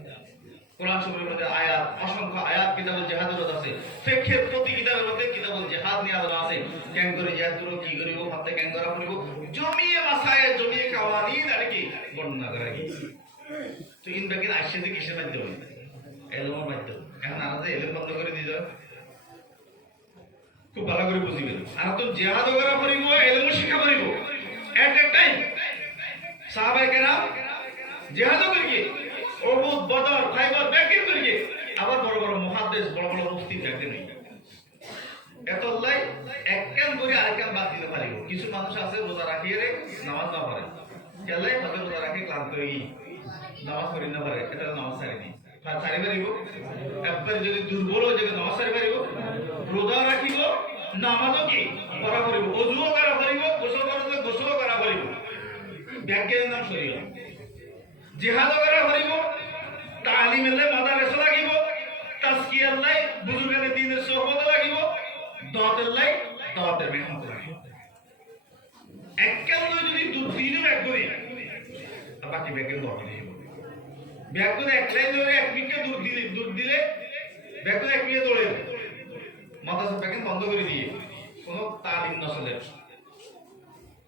কোরআন শরীফের মধ্যে আয়াত, অসংখ্য আয়াত কিতাবুল জিহাদের আছে। ফিকহের প্রতি কিতাবের মধ্যে কিতাবুল জিহাদ নিয়ে আলোচনা আছে। কেন করে জিহাদ করব, কি করিব, হাতে কেন করা করিব, জমিয়ে মাসায়ে জমিয়ে কাওয়ানিন আর কি বর্ণনা করা গিয়েছে। তো ইন বাকির আসছে যে কিসের মাধ্যমে? এলমের মাধ্যমে। এখন আমাদের এলম বন্ধ করে দিতে হবে। খুব ভালো করে বুঝিবেন। আর তো জিহাদ করা করিব, এলম শিক্ষা করিব এট এ টাইম। সাহাবায়ে কেরাম জিহাদ করিয়ে উহুদ, বদর, খায়বার ব্যাকিং করিয়ে আবার বড় বড় মুহাদ্দিস, বড় বড় মুফতি ব্যাকিং নেই। এতলাই একখান করে আরেকখান বাদ দিতে পারিব। কিছু মানুষ আছে রোজা রাখিয়ে নামাজ না পড়ে, কেলে হয়তো রোজা রাখি ক্লান্ত হয়ে নামাজ পড়ি না পারে, এটা নামাজ ছাড়িনি ছাড়ি পারিব। একবার যদি দুর্বল হয়ে যাবে নামাজ ছাড়ি পারিব। রোজা রাখিব, নামাজও কি করা করিব, অজুও করা করিব, গোসল করলে গোসলও করা করিব, ব্যাজ্ঞের নাম শরীর। জিহাদ করা করিব, তালিম এলে মাদারেসা লাগিব, তাজকিয়ার লাই বুজুর্গানে দ্বীনের সোহবত লাগিব, দাওয়াতের লাই দাওয়াতের মেহনত লাগিব। এককাল যদি দুদিনে ব্যাগ করি বাকি ব্যাগের দরকার নেই। ব্যাগ করে একলাই ধরে এক মিনিটে দূর দিলে ব্যাগ করে এক মিনিটে দৌড়ে মাদ্রাসা ব্যাগের বন্ধ করে দিয়ে কোনো তালিম না চলে।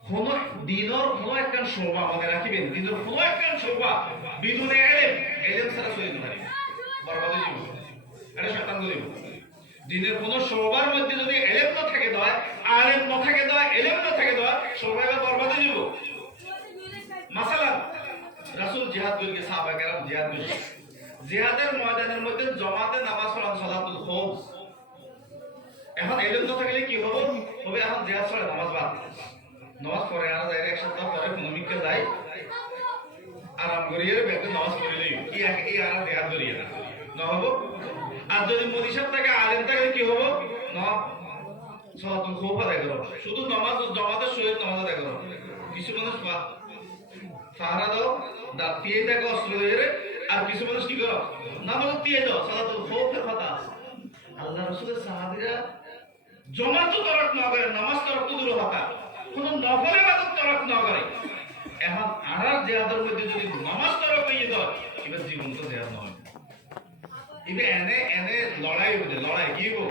কোন দিনের কোন একখান শোভা মনে রাখিবেন, দিনের কোন একখান শোভা বিদুনে এলেম ছাড়া চলিতে পারি বরবাদ হয়ে যাব। এটা শয়তান বলিব। দিনের কোন শোভার মধ্যে যদি এলেম না থাকে দেয়, আলেম না থাকে দেয়, এলেম না থাকে দেয়, শোভা বরবাদ হয়ে যাব। মাসালান রাসূল জিহাদ করিয়ে, সাহাবায়ে কেরাম জিহাদ করিয়ে, জিহাদের ময়দানের মধ্যে জমাতে নামাজ পড়ান সালাতুল খৌফ। এখন এলেম না থাকলে কি হবে? এখন জিহাদ ছাড়া নামাজ বাদ। নামাজ পড়ে আনা যায়, এক সপ্তাহ পরে ভূমিকে যায়, আরাম করিয়ে ব্যাগে নামাজ পড়ে নেই, এই আর জিহাদ করিয়ে না হবো। আর যদি মদিসাব থাকে, আলেম থাকে, কি হবো? না সালাতুল খৌফ আদায় করো, শুধু নামাজ জমাতে শহীদ নামাজ আদায় করো। কিছু মানুষ সাহারা দাও, দাঁত দিয়ে থাকে অস্ত্র ধরে, আর কিছু মানুষ কি করো? নামাজ দিয়ে দাও, সালাতুল খৌফের কথা। আল্লাহ রাসূলের সাহাবীরা জমা তো তরক না করে, নামাজ তরক তো দূর হতা, কোন নফল ইবাদত তরক না করে। এখন আর জিহাদের মধ্যে যদি নামাজ তরক হয়ে যায়, এবার জীবন তো জিহাদ নয়। এবার এনে লড়াই হচ্ছে, লড়াই কি হবো?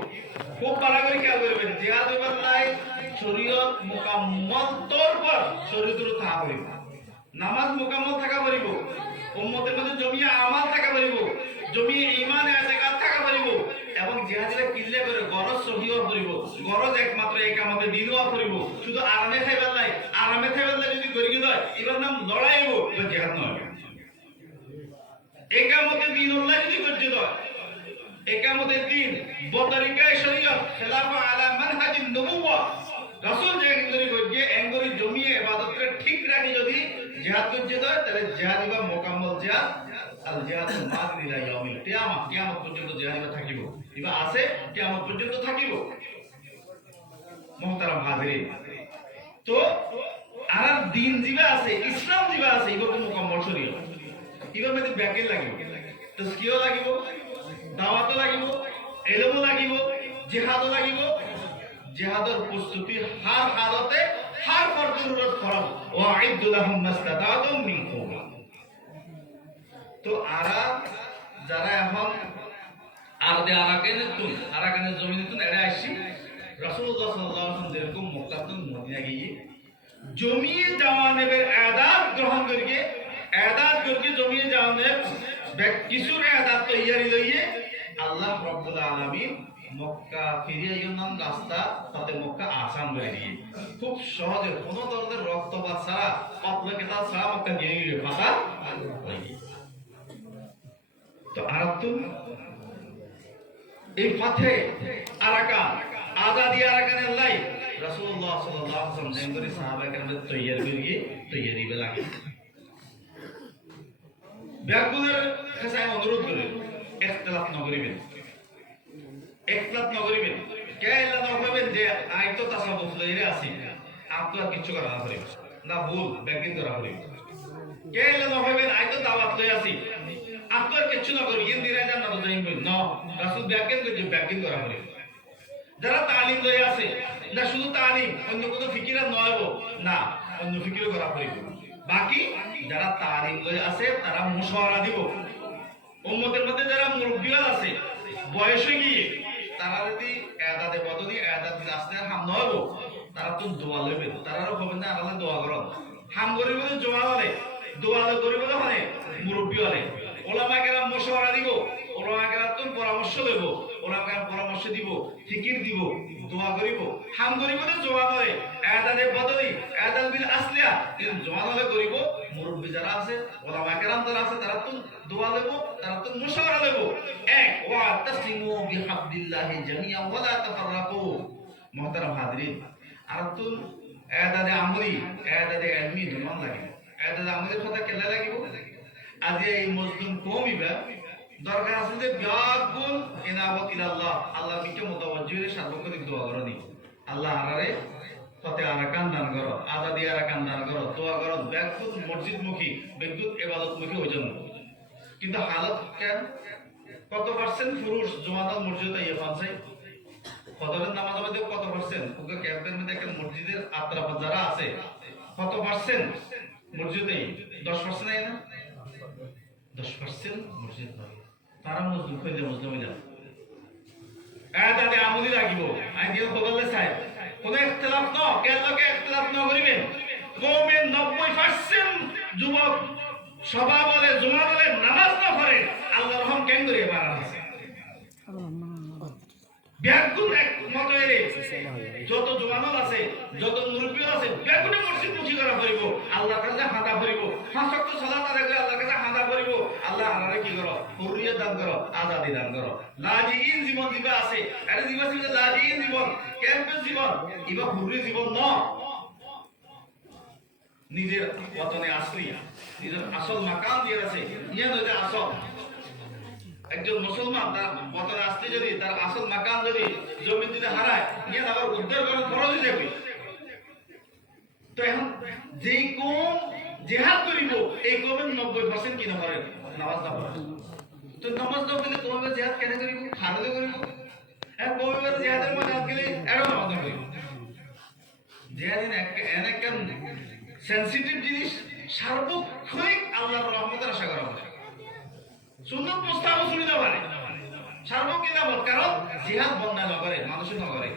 খুব ভালো করে খেয়াল করবেন। জিহাদ এবার নাই শরীয়ত মুকাম্মল তোর পর শরীয়তের থাকা করিব, নামাজ মুকাম্মল থাকা করিব, উম্মতের মধ্যে জমিয়ে আমাল থাকা করিব, জমিয়ে ঈমান ইতিকাদ থাকা করিব, এবং জিহাদিরা কিল্লে করে গরজ সহিহ করিব, গরজ একমাত্র এই কামতে দিনও করিব। শুধু আরামে খাইবার নাই, আরামে খাইবার নাই যদি করি হয়, এবার নাম লড়াই হইব, এবার জিহাদ নয়। একামতে দিন আল্লাহ যদি করতে হয়, একামতে দিন বতরিকায়ে শরীয়ত খেলাফা আলা মানহাজিন নবুওয়া, রাসূল যে এঙ্গরি কইছে এঙ্গরি জমিয়ে ইবাদত করে ঠিক রাখি যদি জিহাদ করতে হয়, তাহলে জিহাদ ইবা মুকাম্মল জিহাদ, আল জিহাদু মাযিন ইলা ইয়াউমিল কিয়ামা, কিয়ামত পর্যন্ত জিহাদ ইবা থাকিব, ইবা আছে কিয়ামত পর্যন্ত থাকিব। মুহতারাম হাজিরিন, তো আর দিন জিবা আছে, ইসলাম জিবা আছে, ইবা মুকাম্মল শরীয়ত, ইবার মধ্যে ব্যাকেট লাগিব, তাজকিয়া লাগিব, দাওয়াতও লাগিব, ইলমও লাগিব, জিহাদও লাগিব। জিহাদের প্রস্তুতি হার হালতে হার ফরজুরত ফরজ ওয়া আইদু লাহুম মাস্তাতাতুম মিন কুওয়া। তো যারা এখন আরাকানের জমিনে তুন এরা আসছি, রাসূলুল্লাহ সাল্লাল্লাহু আলাইহি ওয়াসাল্লাম যেরকম মক্কা তুন মদিনা গিয়ে জমিয়ে জাওয়ানেবের আদাব গ্রহণ করিয়ে, আদাব করিয়ে জমিয়ে জাওয়ানেব কিছুর আদাব তৈয়ারি লইয়ে আল্লাহ রাব্বুল আলামিন মক্কা ফিরিয়ে নাম রাস্তা তাতে মক্কা আসান করে দিয়ে খুব সহজে কোনো ধরনের রক্তপাত ছাড়া, পাতলা কেতা ছাড়া মক্কা দিয়ে গিয়ে ফাঁকা। তো আরাতুন এই পথে আরাকান আজাদি আরাকানের লাই রাসূলুল্লাহ সাল্লাল্লাহু আলাইহি ওয়াসাল্লাম যেমন সাহাবায়ে কেরাম তৈয়ারি বেলা ব্যাগুলের কাছে অনুরোধ করে ইখতিলাফ না করিবেন, ইখতিলাফ না করিবেন, কেলা না হবেন যে আই তো তাসাউফ লইরে আছি, আপনার কিছু করা না করিবেন না, ভুল ব্যাগিং করা করিবেন। কেলা না হবেন আই তো দাওয়াত লই আছি, আপনার কিছু না করি ইন্দিরা জান্নাত যাইবেন না, রাসূল ব্যাগিং করা করিবেন। যারা তালিম লই আছে না, শুধু তালিম, অন্য কোনো ফিকিরা নয় না, অন্য ফিকিরও করা করিব। বাকি যারা তালিম লই আছে তারা মুশাওয়ারা দিব, উম্মতের মধ্যে যারা মুরব্বিয়াল আছে বয়সে গিয়ে তারা যদি এদাদে বদলি এদাদ আসতে হাম নহব তারা তো দোয়া লইবে তারাও হবে না আলাদা দোয়া করো হাম করিব জমা হলে দোয়া করিব মানে মুরব্বী হলে ওলামা কেরাম মশওয়ারা দিব ওলামা কেরাম তো পরামর্শ দেব ওলামা কেরাম পরামর্শ দিব ফিকির দিব দোয়া করিব হাম করিব না জমা হলে এদাদে বদলি এদাদ বিল আসলিয়া কিন্তু জমা হলে করিব মুরব্বী যারা আছে ওলামা কেরাম যারা আছে তারা তো দোয়া দেব তারা তো মশওয়ারা দেব এক ওয়া তাসলিমু বিহাবলিল্লাহি জামিআ ওয়া লা তাফাররাকু মুহতারাম হাজিরিন আর তো এদাদে আমরি এদাদে ইলমি দুমান লাগে এদাদে আমরির কথা কেলা লাগিব আজি এই মজলুম কওমিবা দরকার আছে যে বিয়াকুল ইনাবাত ইলাল্লাহ আল্লাহ বিকে মুতাওয়াজ্জিহ সার্বক্ষণিক দোয়া করনি আল্লাহ আরারে ফতে আরাকান দান করো আজাদি আরাকান দান করো দোয়া করো বিয়াকুল মসজিদমুখী বিদ্যুৎ ইবাদতমুখী হই জন্য কিন্তু হালত কেন কত পার্সেন্ট পুরুষ জুমাদাল মসজিদে ইয়ে পাঁচাই ফজরের নামাজ হবে কত পার্সেন্ট ওকে ক্যাম্পের মধ্যে একটা মসজিদের আত্রাফ যারা আছে কত পার্সেন্ট মসজিদে 10% নাই না 10% মসজিদ হয় তারা মসজিদ কইলে মুসলিম হইলা এদাদে আমলি রাখিব আই যে বললে সাহেব কোন ইখতিলাফ ন কেলকে ইখতিলাফ ন করিবেন কওমের 90% যুবক সভা বলে জুমা বলে নামাজ না পড়ে আল্লাহর রহম কেন করে বাড়া আছে ব্যাকুল এক মত এলে যত জওয়ানল আছে যত মুরব্বী আছে ব্যাকুলে মসজিদ মুখী করা করিব আল্লাহর কাছে হাদা করিব পাঁচ ওয়াক্ত সালাত আদায় করে আল্লাহর কাছে হাদা করিব আল্লাহ আমারে কি করো হুরিয়ত দান করো আজাদি দান করো লাজিইন জীবন দিবা আছে এটা জীবন ছিল লাজিইন জীবন ক্যাম্পের জীবন ইবা হুরি জীবন ন নিজের ওয়াতনে আসলি নিজের আসল মাকাম দিয়ে আছে ইয়া নয় আসল একজন মুসলমান তার ওয়াতনে আসলে যদি তার আসল মাকাম যদি জমি যদি হারায় ইয়া আবার উদ্ধার করার খরচ হয়ে যাবে তো এখন যেই কম জিহাদ করিব এই কমের 90% কি না করে নামাজ না পড়ে তো নামাজ না পড়লে কমে জিহাদ কেন করিব খারলে করিব হ্যাঁ কমে জিহাদের মধ্যে হাত গেলে এরও নামাজ না করিব জিহাদ এক সেনসিটিভ জিনিস সার্বক্ষণিক আল্লাহর রহমতের আশা করা হয় সুন্নত মুস্তাহাব শুনিতে পারে সার্বক্ষণিক আমল কারণ জিহাদ বন্ধ না করে মানুষের না করে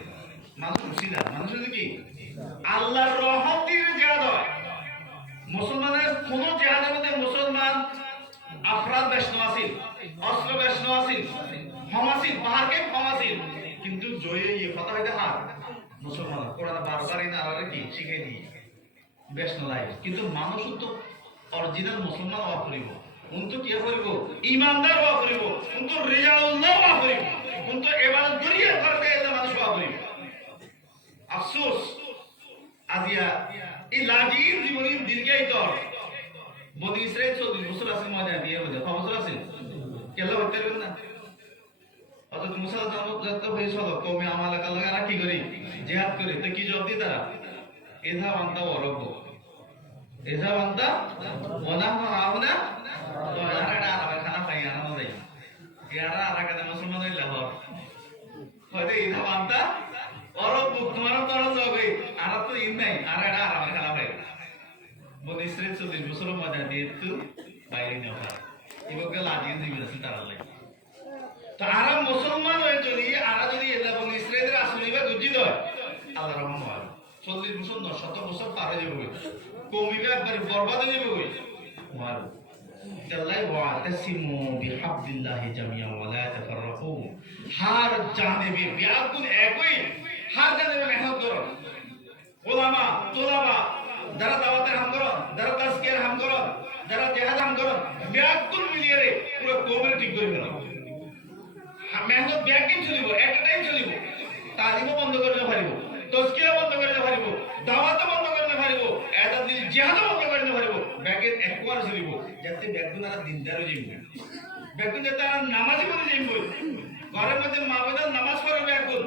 মানুষ মুসিদা মানুষের কি আল্লাহর রহমতের জিহাদ হয় মুসলমানের কোন জিহাদের মধ্যে মুসলমান আফরাদ বেশনো আছিল অস্ত্র বেশনো আছিল হমাসিল পাহাড়কে হমাসিল কিন্তু জয়ে ইয়ে কথা হইতে হার মুসলমান কোরআন বারবারই না আরে কি শিখাই দিই বেশনো লাই কিন্তু মানুষ তো অরিজিনাল মুসলমান হওয়া করিব উন্তু কি করিব ইমানদার হওয়া করিব উন্তু রিয়াউল্লাহ হওয়া করিব উন্তু ইবাদত দুনিয়া করবে এটা মানুষ হওয়া করিব আফসোস আজিয়া এই লাজির জীবনী দীর্ঘায়িত বনি ইসরাইল 40 বছর আছে ময়দানে দিয়ে হলো কত বছর আছে কেলা হইতে পারবেন না অত মুসা যত হয়েছিল কমে আমালা কালা কি করি জিহাদ করে তো কি জবাব দিই তারা এধা বান্দা ওরব এধা বান্দা ওনা হাওনা তো আরাটা আরামে খানা খাই আরাম দেই ইয়ারা আরাকাদে মুসলমান হইলা হর হয়তো এধা বান্দা ওরব তোমার তোর জগে আর তো ইন নাই আরাটা আরামে খানা খাই বনি ইসরাইল 40 বছর মজা দিয়ে তো বাইরে না হয় এবারে লাগিয়ে দিবি আছে তারা লাগে তারা মুসলমান হয়ে যদি এলা বনি ইসরাইলের আসলিবা গজিত হয় আল্লাহর রহম হয় 40 বছর না 100 বছর পার হয়ে যাবে কমিবে একবার বরবাদ হয়ে যাবে মার আল্লাহ ওয়াতাসিমু বিহাবলিল্লাহি জামিআ ওয়া লা তাফাররাকু হার জানেবে বিয়াকুল একই হার জানেবে মেহনত করো ওলামা তোলামা যারা দাওয়াতের হাম করো যারা তাজকিয়ার হাম করো যারা জিহাদ হাম করো বিয়াকুল মিলিয়ে রে পুরো কওমের ঠিক করে ফেলো মেহনত ব্যাকিং চলিব একটা টাইম চলিব তালিমও বন্ধ করতে পারিব তাজকিয়া বন্ধ করতে পারিব দাওয়াত বন্ধ করতে পারিব এটা দিল জিহাদ বন্ধ করতে পারিব ব্যাকের একবার চলিব যাতে ব্যাকুনারা দিনদার হয়ে যাইব ব্যাকুন যাতে আর নামাজি বলে যাইব ঘরের মধ্যে মাওলানা নামাজ পড়ে ব্যাকুন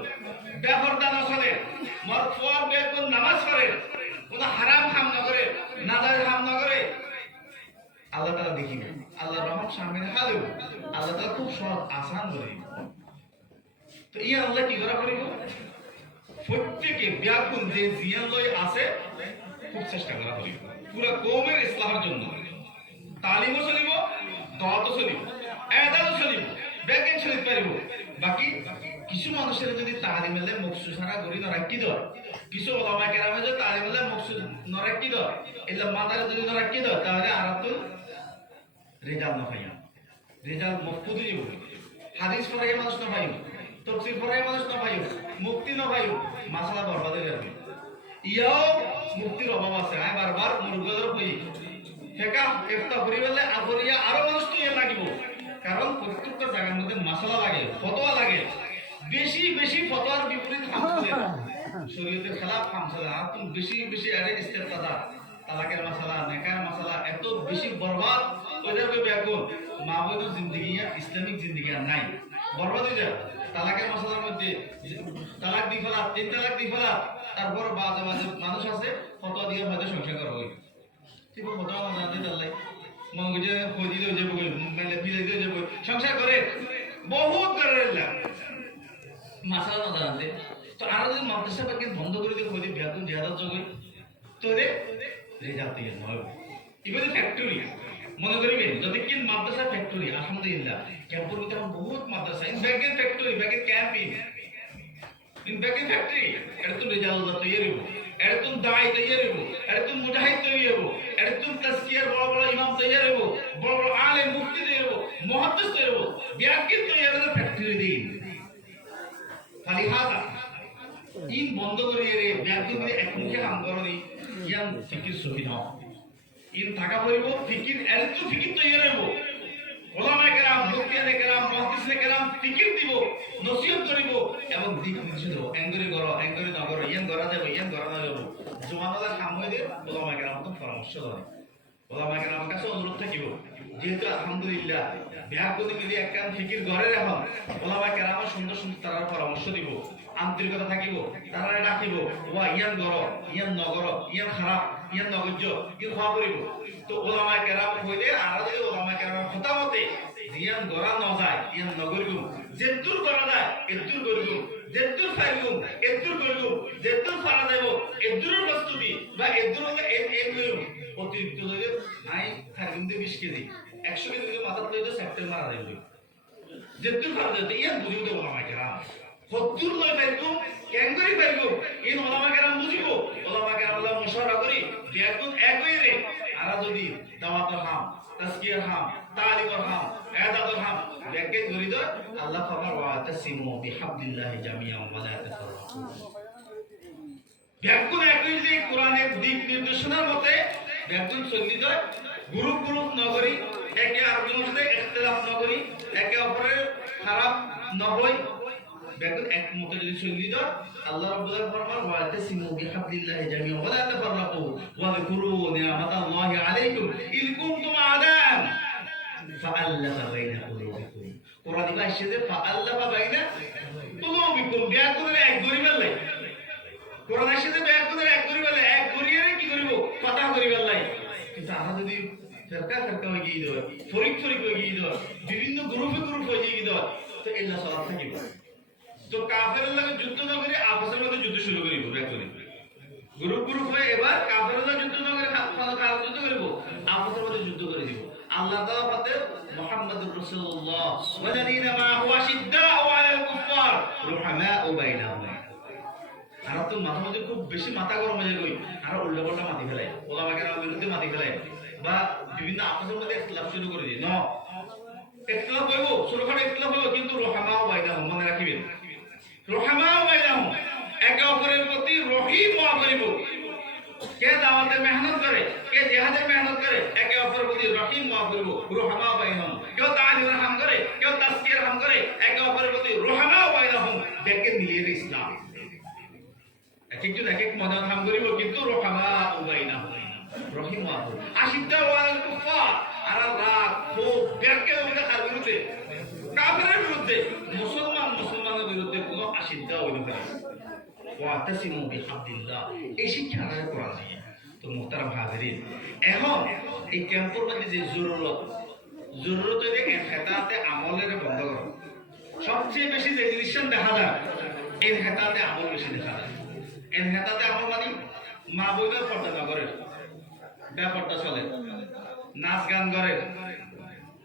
বেপরদা না চলে মরফুয়ার ব্যাকুন নামাজ পড়ে কোন হারাম কাম না করে নাজায়েজ কাম না করে আল্লাহ তাআলা দেখিবে আল্লাহর রহমত সামনে হালিব আল্লাহ তাআলা খুব সহজ আসান করে তো ইয়া আল্লাহ কি করা করিব প্রত্যেকে ব্যাকুল যে জিয়ান লই আছে খুব চেষ্টা করা করিব পুরো কওমের ইসলামের জন্য তালিমও চলিব দাওয়াতও চলিব এটা পারিব বাকি কিছু মানুষের যদি তাহারি মেলে মকসুদ সারা করি নরাক্কি দর কিছু ওলামা কেরামে যদি তাহারি মেলে মকসুদ নরাক্কি দর এলা মাতারে যদি নরাক্কি দর তাহলে আর তো রেজাল্ট না পাইয়া রেজাল্ট মফকুদি দিব হাদিস পড়াই মানুষ না পাইব তফসির পড়াই মানুষ না পাইব মুক্তি না পাইব মাসালা বরবাদ হয়ে যাবে ইয়াও মুক্তির অভাব আছে আমি বারবার মুরগদর কই হেকা একটা পরিবারে আগরিয়া আরো মানুষ তো ইয়ে লাগিব কারণ প্রত্যেকটা জায়গার মধ্যে মাসালা লাগে ফতোয়া লাগে বেশি বেশি ফতোয়ার বিপরীত হামছে শরীয়তের খেলাফ হামছে না তুমি বেশি বেশি আরে ইস্তেফাদা তালাকের মাসালা নেকার মাসালা এত বেশি বরবাদ হয়ে যাবে এখন মাহবুদ জিন্দেগি ইসলামিক জিন্দেগি আর নাই বরবাদ হয়ে যাবে তালাকের মাসালার মধ্যে তালাক দি ফেলা 3 তালাক দি ফেলা তারপর বাজে বাজে মানুষ আছে ফতোয়া দিয়ে হয়তো সংসার করা হয় ঠিক ফতোয়া না জানতে তাল্লাই মঙ্গল যে কই দিলে যে বই মেলে ফিরে দিয়ে যে বই সংসার করে বহুত করে লাগ মাসালা না জানতে তো আর যদি মাদ্রাসা বাকি বন্ধ করে দিয়ে কই দি বেতন জিয়াদত জগই তো রে রেজাল্ট দিয়ে নয় ইভেন ফ্যাক্টরি মনে করিবেন যদি কি মাদ্রাসা ফ্যাক্টরি আলহামদুলিল্লাহ ক্যাম্পের ভিতরে বহুত মাদ্রাসা ইন ব্যাগের ফ্যাক্টরি ব্যাগের ক্যাম্পিং ইন ব্যাগের ফ্যাক্টরি এটা তো রেজাল্ট তৈরি হইব এটা তো দাই তৈরি হইব এটা তো মুজাহিদ তৈরি হইব এটা তো তাজকিয়ার বড় বড় ইমাম তৈরি হইব বড় বড় আলেম মুফতি তৈরি হইব মুহাদ্দিস তৈরি হইব ব্যাগের তৈরি হইব ফ্যাক্টরি দিন খালি হাজা ইন বন্ধ করে রে ব্যাগের এক মুখে কাম করনি ইয়ান ফিকির সহি নাও ইন থাকা পড়িব ফিকির এর তো ফিকির তৈরি হইব ওলামায়ে কেরাম মুফতিয়ানে কেরাম মুহাদ্দিসে কেরাম ফিকির দিব নসিহত করিব এবং দিক নির্দেশ দেব এঙ্গরি নগর ইয়ান করা যাবে ইয়ান করা না যাবে জমানাদার কাম হইলে ওলামায়ে কেরাম তো পরামর্শ দেয় ওলামায়ে কেরাম কাছে অনুরোধ থাকিব যেহেতু আলহামদুলিল্লাহ বিয়া করে মিলি একখান ফিকির ঘরে রাখুন ওলামায়ে কেরাম সুন্দর সুন্দর তারা পরামর্শ দিব আন্তরিকতা থাকিব তারা ডাকিব ওয়া ইয়ান গর ইয়ান নগর ইয়ান খারাপ ইয়ান নগজ্য কি খাওয়া করিব তো ওলামায়ে কেরাম কইলে আর যদি ওলামায়ে কেরাম কথা মতে ইয়ান গরা ন যায় ইয়ান নগরিব যেতুর করা যায় এতুর করিব যেতুর ফাইব এতুর করিব যেতুর ফারা দেব এতুর প্রস্তুতি বা এতুর এগুলো অতিরিক্ত যদি আই খাইন্দে 20 কেজি 100 কেজি যদি মাথা লইতে সেক্টর মারা যাবে যেতুর ফারা দেব ইয়ান বুঝিব তো ওলামায়ে কেরাম হদ্দুর লই পাইব ক্যাঙ্গরি পাইব এই ওলামায়ে কেরাম বুঝিব ওলামায়ে কেরাম মুশাওয়ারা করি বেগুন একই রে আর যদি দাওয়াত হাম তাজকিয়া হাম তালিম হাম ইবাদত হাম বেকে ধরি দ আল্লাহ পাক ওয়া তাসিমু বিহাবলিল্লাহি জামিআন ওয়া লা তাফাররাকু বেগুন একই যে কোরআনের দিক নির্দেশনার মতে বেগুন চলি দ গ্রুপ নগরী একে আরেকজনের সাথে ইখতিলাফ নগরী একে অপরের খারাপ নহই বেগুন এক মতে যদি চলি দ আল্লাহ রাব্বুল আলামিন ফরমান ওয়া তাসিমু বিহাবলিল্লাহি জামিআন ওয়া লা তাফাররাকু ওয়া যিকুরু নি'মাতাল্লাহি আলাইকুম ইয কুনতুম আদান ফাআল্লাফা বাইনা কুলুবিকুম কোরআন ভাষায় যে ফাআল্লাফা বাইনা কুলুবিকুম বেগুন এক গরিবের লাই কোরআন ভাষায় যে বেগুন এক গরিবের লাই এক গরিয়ে কি করিব কথা করিবার লাই কিন্তু আমরা যদি ফেরকা হয়ে গিয়ে দেব ফরিক হয়ে গিয়ে দেব বিভিন্ন গ্রুপে হয়ে গিয়ে দেব তো এল্লা সালাত থাকিব তো কাফেরের লাগে যুদ্ধ না করে আপসের মধ্যে যুদ্ধ শুরু করিব বেগুন গ্রুপ হয়ে এবার কাফেরের লাগে যুদ্ধ না করে কাল যুদ্ধ করিব আপসের মধ্যে যুদ্ধ করে দিব আল্লাহ তাআলা বলে মুহাম্মাদুর রাসূলুল্লাহ ওয়াল্লাযীনা মা'হু আশিদ্দাউ আলাল কুফফার রুহামাউ বাইনাহুম আর তো মাথা মধ্যে খুব বেশি মাথা গরম হয়ে যায় আর উল্টা পাল্টা মাটি ফেলায় ওলামায়ে কেরামের বিরুদ্ধে মাটি ফেলায় বা বিভিন্ন আপসের মধ্যে ইখতিলাফ শুরু করে দেয় না ইখতিলাফ হইব ছোটখাটো ইখতিলাফ হইব কিন্তু রুহামাউ বাইনাহুম মনে রাখিবেন রুহামাউ বাইনাহুম একে অপরের প্রতি রহিম হওয়া করিব কে দাওয়াতের মেহনত করে কে জিহাদের মেহনত করে একে অপরের প্রতি রহিম হওয়া করিব রুহামাউ বাইনাহুম কেউ তালিমের হাম করে কেউ তাজকিয়ার হাম করে একে অপরের প্রতি রুহামাউ বাইনাহুম দেখে মিলিয়ে ইসলাম একজন এক এক মদত হাম করিব কিন্তু রুহামাউ বাইনাহুম রহিম হওয়া করিব আশিদ্দাউ আলাল কুফফার আর রাগ খুব দেখে ওদের কার বিরুদ্ধে কাফেরের বিরুদ্ধে মুসলমানের বিরুদ্ধে কোনো আশিদ্দাউ হইতে পারে ওয়া তাসিমু বিহাবলিল্লাহ এই শিক্ষা আমাদের কোরআন দিয়ে তো মুহতারাম হাজিরিন এখন এই ক্যাম্পের মধ্যে যে জরুরত হইলে ইনহিতাতে আমলের বন্ধ করা সবচেয়ে বেশি যে জিনিসটা দেখা যায় ইনহিতাতে আমল বেশি দেখা যায় ইনহিতাতে আমল মানে মা বইদের পর্দা না করে ব্যাপারটা চলে নাচ গান করে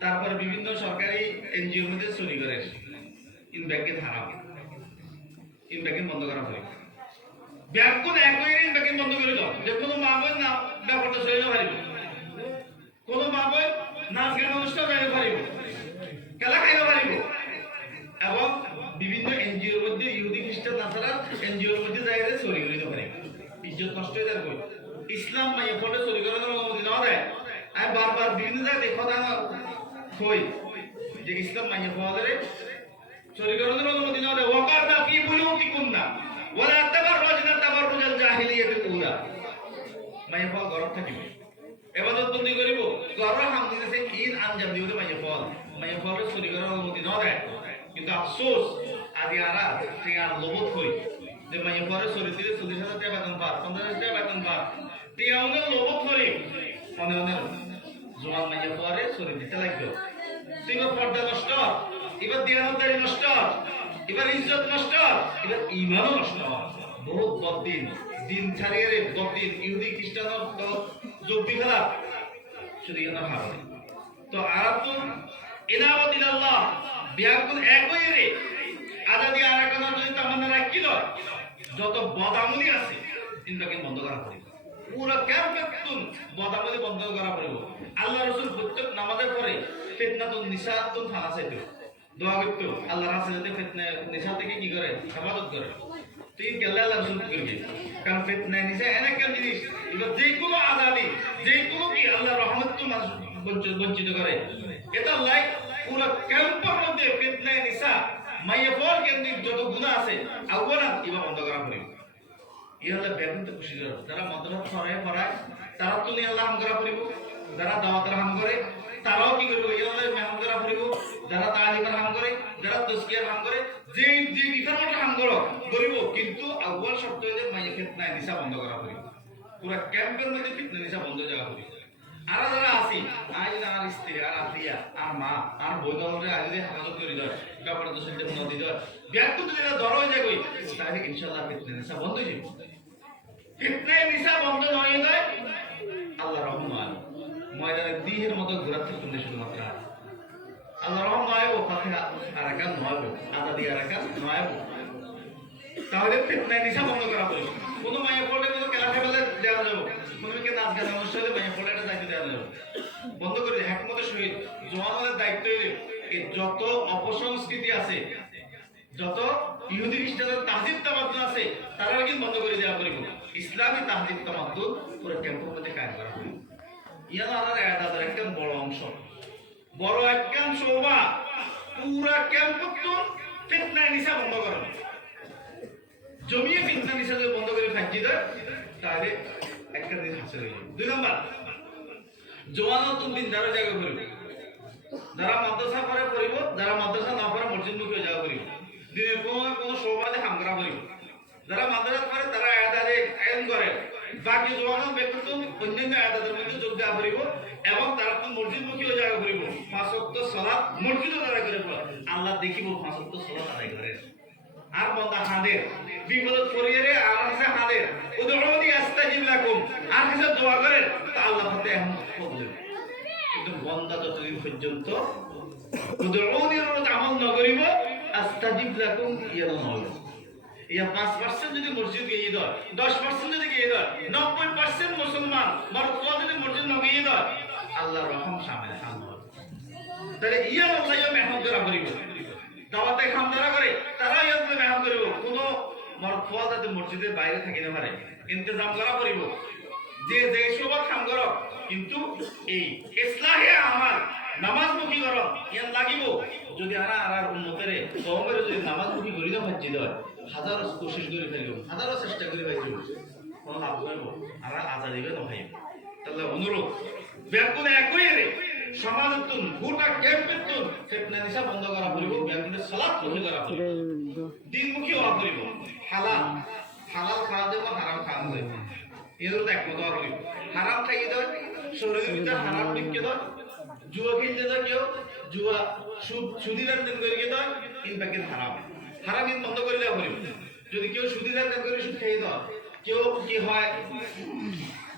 তারপরে বিভিন্ন সরকারি এনজিওর মধ্যে চুরি করে ইন ব্যাংকে হারাম ইন ব্যাংকে বন্ধ করা হয় ব্যাংকুন একই ইন ব্যাংকে বন্ধ করে দাও যে কোনো মা বোন না ব্যাপারটা সইতে পারিব কোনো মা বোন নাচ গান অনুষ্ঠান গাইতে পারিব খেলা খাইতে পারিব এবং বিভিন্ন এনজিওর মধ্যে ইহুদি খ্রিস্টান নাসারা এনজিওর মধ্যে জায়গায় চুরি করতে পারে ইজ্জত নষ্ট হয়ে যাবে ইসলাম মাইয়া ফলে চুরি করার অনুমতি না দেয় আমি বারবার বিভিন্ন জায়গায় কথা কই যে ইসলাম মাইয়া ফলে চুরি করার অনুমতি না দেয় ওয়াকারনা ফি বুয়ুতিকুন্না ওয়ালা তাবাররাজনা তাবাররুজাল জাহিলিয়াতিল উলা মাইয়া ফল গরম থাকিবে এবাদত বন্দি করিব গরম হামদিছে ঈদ আঞ্জাম দিতে মাইয়া ফলে চুরি করার অনুমতি না দেয় কিন্তু আফসোস আদি আরা টিয়া লোভত হই যে মাইয়া পরে চুরি দিলে 40,000 টাকা বেতন পার 50,000 টাকা বেতন পার টিয়া উনি লোভত করি মনে মনে জোয়ান মাইয়া পরে চুরি দিতে লাগবে সিগো পর্দা নষ্ট এবার দিয়ানদারি নষ্ট এবার ইজ্জত নষ্ট এবার ঈমানও নষ্ট বহুত বদিন দিন ছাড়িয়ে রে বদিন ইহুদি খ্রিস্টান তো যোগদি খেলা শুধু কেন হারাবে তো আরাতুন ইনাবাত ইলাল্লাহ বিয়াকুল একই রে আজাদি আর একটা যদি তামান্না রাখি লয় যত বদামুলি আছে ইনটাকে বন্ধ করা পড়বে পুরো ক্যাম্পেতুন বদামুলি বন্ধ করা পড়বে আল্লাহ রাসূল প্রত্যেক নামাজের পরে ফিতনাতুন নিসাতুন থানা চাইতো দোয়া করতো আল্লাহ রাসূল যাতে ফিতনা নিসা থেকে কি করে হেফাজত করে তিন কেল্লা আল্লাহ রাসূল করবে কারণ ফিতনা নিসা এমন একটা জিনিস এটা যে কোনো আজাদি যে কোনো কি আল্লাহ রহমত তো বঞ্চিত করে এটা লাইক পুরো ক্যাম্পের মধ্যে ফিতনা নিসা মাইয়া ফল কেন্দ্রিক যত গুনাহ আছে আউয়ালা ইবা বন্ধ করা পড়বে ইহলে বেগুন তো খুশি করে যারা মাদ্রাসা পড়ায় তারা তো নিয়ে আল্লাহ হাম করা পড়িব যারা দাওয়াতের হাম করে তারাও কি করবে ইহলে মেহমান করা পড়িব যারা তালিমের হাম করে যারা তাজকিয়ার হাম করে যে যে বিফরমাটের হাম করিব কিন্তু আউয়াল শব্দ হইতে মাইয়া ফিতনা নিসা বন্ধ করা পড়িব পুরো ক্যাম্পের মধ্যে ফিতনা নিসা বন্ধ জায়গা পড়িব আর যারা আছি আজ আর স্ত্রী আর আত্মীয়া আর মা আর বৈধরে আজ যদি হেফাজত করে দেয় ব্যাপারটা তো শুনতে মনে দিতে হয় ব্যক্ত যদি ধর হয়ে যায় তাহলে ইনশাআল্লাহ ফিতনা নিসা বন্ধ হয়ে যাবে ফিতনা নিসা বন্ধ হয়ে যায় আল্লাহ রহমান ময়দানে দিহের মতো ঘোরাতে শুনতে শুধুমাত্র আল্লাহ রহমান নয় ও ফাতিহা আর একা নয় আজাদি আর একা নয় তাহলে ফিতনা নিসা বন্ধ করা পড়বে কোনো মাইয়া পড়লে কোনো খেলা খেলে দেওয়া যাবে কোনো কে নাচ গান অনুষ্ঠানে মাইয়া পড়লে এটা দায়িত্ব দেওয়া যাবে বন্ধ করে দিই একমতের সহিত জওয়ানদের দায়িত্ব এই যত অপসংস্কৃতি আছে যত ইহুদি খ্রিস্টানদের তাহজিব তামাদ্দুন আছে তারা কিন্তু বন্ধ করে দেওয়া পড়বে ইসলামী তাহজিব তামাদ্দুন পুরো ক্যাম্পের মধ্যে কাজ করা হবে ইয়ানা আর আয়াতের একটা বড় অংশ বড় একাংশ বা পুরো ক্যাম্পের ফিতনা নিসা বন্ধ করা জমিয়ে ফিতনা নিসা যদি বন্ধ করে ফাঁকি দেয় তাহলে একটা দিন হাসিল হয়ে যাবে 2 নাম্বার জওয়ানতুন দিন দ্বারা জায়গা করিব যারা মাদ্রাসা পড়ে পড়িব যারা মাদ্রাসা না পড়ে মসজিদ মুখে জায়গা করিব দিনের কোনো সৌবাদে হামগরা করিব যারা মাদ্রাসা পড়ে তারা আয়াতে আইন করে বাকি জওয়ান ব্যক্তিত্ব অন্যান্য আয়াতের মধ্যে যোগ দেওয়া করিব এবং তারা তো মসজিদ মুখে জায়গা করিব 5 ওয়াক্ত সালাত মসজিদে আদায় করিব আল্লাহ দেখিব 5 ওয়াক্ত সালাত আদায় করে আর বন্দা হাদের বিপদ পরিয়ারে আর আছে হাদের উদুউনি আস্তাজিব লাকুম আর কিছু দোয়া করেন তা আল্লাহ পাতে এখন বলবেন কিন্তু বন্দা যতদিন পর্যন্ত উদুউনি এর আমল না করিব আস্তাজিব লাকুম ইয়ানো নয় ইয়া 5% যদি মসজিদ গিয়ে দেয় 10% যদি গিয়ে দেয় 90% মুসলমান মরদ যদি মসজিদ না গিয়ে দেয় আল্লাহর রহম সামনে সামনে তাহলে ইয়া আল্লাহ মেহনত করা করিব দাওয়াতে কাম যারা করে তারাই আসলে মেহনত করিব কোনো মরফুয়া যাতে মসজিদের বাইরে থাকি না পারে ইন্তজাম করা করিব যে যে সবার কাম করো কিন্তু এই ইসলাহে আমার নামাজমুখী করো ইয়ান লাগিব যদি আর উন্নতরে কওমের যদি নামাজমুখী করি না ভাজি দেয় হাজারো কোশিশ করে ফেলিব হাজারো চেষ্টা করে ভাজিব কোনো লাভ হইব আর আজাদিবে না ভাই তাহলে অনুরোধ ব্যাকুল একই রে সমাজতুন গোটা ক্যাম্পেতুন ফিতনা নিসা বন্ধ করা পড়িব ব্যাকুলের সালাত বন্ধ করা পড়িব দিনমুখী হওয়া পড়িব হালাল হালাল খাওয়া দেব হারাম খাওয়া দেব এর তো একমত হওয়া পড়িব হারাম খাইয়ে দেয় শরীরের ভিতরে হারাম ঢুকিয়ে দেয় জুয়া খেলতে দেয় কেউ জুয়া সুদি লেনদেন করে দেয় ইনফ্যাক্ট হারাম হারাম ইন বন্ধ করে দেওয়া পড়িব যদি কেউ সুদি লেনদেন করে সুদ খাইয়ে দেয় কেউ কি হয়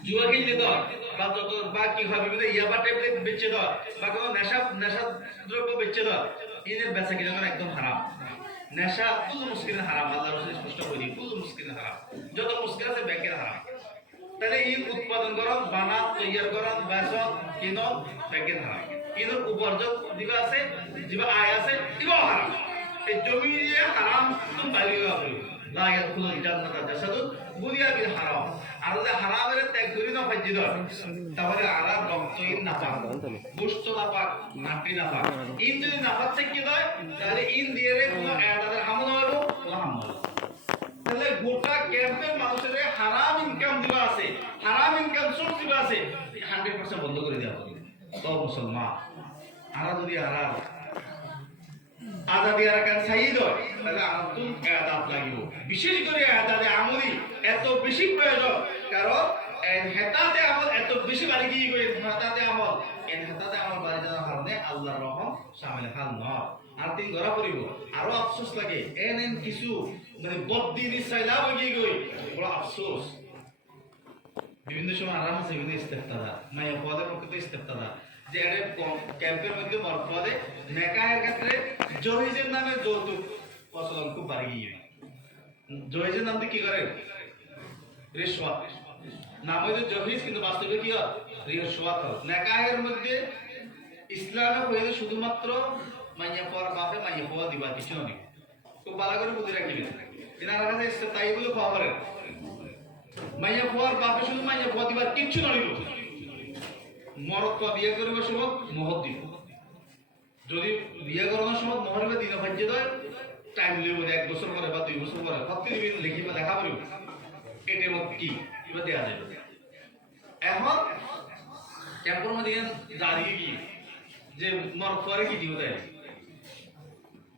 জুয়া খেলতে দেয় বা যত বা কি হয় বিভিন্ন ইয়াবা ট্যাবলেট বেচে দেয় বা কোনো নেশা দ্রব্য বেচে দেয় এদের বেচা কিনা একদম হারাম নেশা কুল মুস্কিন হারাম, আল্লাহ রাসূল স্পষ্ট করে দিই কুল মুস্কিন হারাম, যত মুস্কিন আছে ব্যাংকের হারাম। তাহলে এই উৎপাদন করন, বানা তৈয়ার করন, বেচন, কিনন, ব্যাংকের হারাম। কিনন উপার্জন দিবা আছে, দিবা আয় আছে, দিবা হারাম। এই জমি দিয়ে হারাম তুমি বাইরে হবে লা ইয়াদখুলুল জান্নাতা জাসাদুন বুনিয়া বিল হারাম। আর যদি হারামের ত্যাগ করি না ফাইজি দর, তাহলে আরাম রক্তহীন না পাক, গোশত না পাক, মাটি না পাক। ইন যদি না পাক থেকে কি হয়, তাহলে ইন দিয়ে কোনো তাদের আমল হবে, কোনো আমল হবে। তাহলে গোটা ক্যাম্পের মানুষের হারাম ইনকাম দিবা আছে, হারাম ইনকাম সোর্স দিবা আছে, 100% বন্ধ করে দেওয়া হবে। তো মুসলমান আরা যদি হারাম আজাদি আরাকান সাইদ হয়, তাহলে আনতুম আদাব লাগিব। বিশেষ করে আদাদে আমলি এত বেশি প্রয়োজন, কারণ হেতাতে আমল এত বেশি বাড়ি গিয়ে গই হেতাতে আমল, হেতাতে আমল বাড়ি যাওয়ার কারণে আল্লাহর রহম শামিল হাল নয়। আর তিন ধরা পড়িব, আরো আফসোস লাগে এন কিছু মানে বদ্দিন ইসাইলা গিয়ে গই, বড় আফসোস। বিভিন্ন সময় আরাম আছে, বিভিন্ন ইস্তেফতাদা মাইয়া পদের পক্ষে ইস্তেফতাদা যে ক্যাম্পের মধ্যে মরফদে নেকাহের ক্ষেত্রে জহিজের নামে যৌতুক প্রচলন খুব বাড়ি গিয়ে। জহিজের নাম দিয়ে কি করে? রিশওয়াত। নাম হইতো জহিজ, কিন্তু বাস্তবে কি হয়? রিশওয়াত। নেকাহের মধ্যে ইসলামে হইলে শুধুমাত্র মাইয়া পর বাপে মাইয়া পর দিবা, কিছু নেই। খুব ভালো করে বুঝে রাখবেন, এনার কাছে তাইগুলো খবরের মাইয়া পর বাপে শুধু মাইয়া পর দিবার কিচ্ছু নইল। মরদ বিয়ে করবে সময় মহর দিব, যদি বিয়ে করানোর সময় মহরবে দিন ভাজ্য দেয় টাইম লিব, 1 বছর পরে বা 2 বছর পরে সত্যি দিবেন লিখিবা লেখা পড়িব এটার মধ্যে কি এবার দেওয়া যাবে। এখন ক্যাম্পের মধ্যে দাঁড়িয়ে গিয়ে যে মরদ পরে কি দিব দেয়,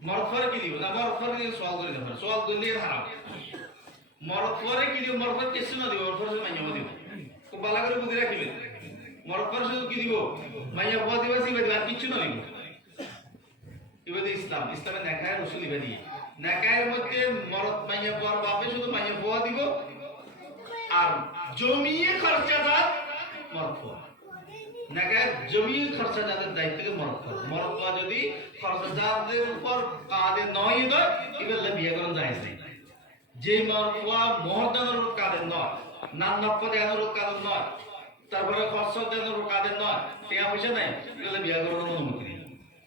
মরদ পরে কি দিব না, মরদ পরে দিয়ে সোয়াল করে দেবে, সোয়াল করলে হারাম। মরদ পরে কি দিব, মরদ পরে কিছু না দিব, মরদ পরে মাইয়াও দিব। খুব ভালো করে বুঝে রাখিবেন, মরদ পরে শুধু কি দিব, মাইয়া পর দিবা সিবা দিবা, আর কিচ্ছু না দিব। এবার ইসলাম, ইসলামের নেকায়ের রসুল ইবা দিয়ে নেকায়ের মধ্যে মরদ মাইয়া পর বাপে শুধু মাইয়া পর দিব, আর জমিয়ে খরচা যাত মরদ পর। নেকায়ের জমিয়ে খরচা যাদের দায়িত্বকে মরদ পর। মরদ পর যদি খরচা যাদের উপর কাঁদে নয় দেয়, এবার বিয়ে করেন জায়েজ নেই। যে মরদ পর মহরদানের কাঁদের নয়, নান্নাপ্প দেওয়ানোর কাঁদের নয়, তারপরে খরচা দেওয়ানোর কাঁদের নয়, টাকা পয়সা নাই, এগুলো বিয়ে করানোর অনুমতি নেই।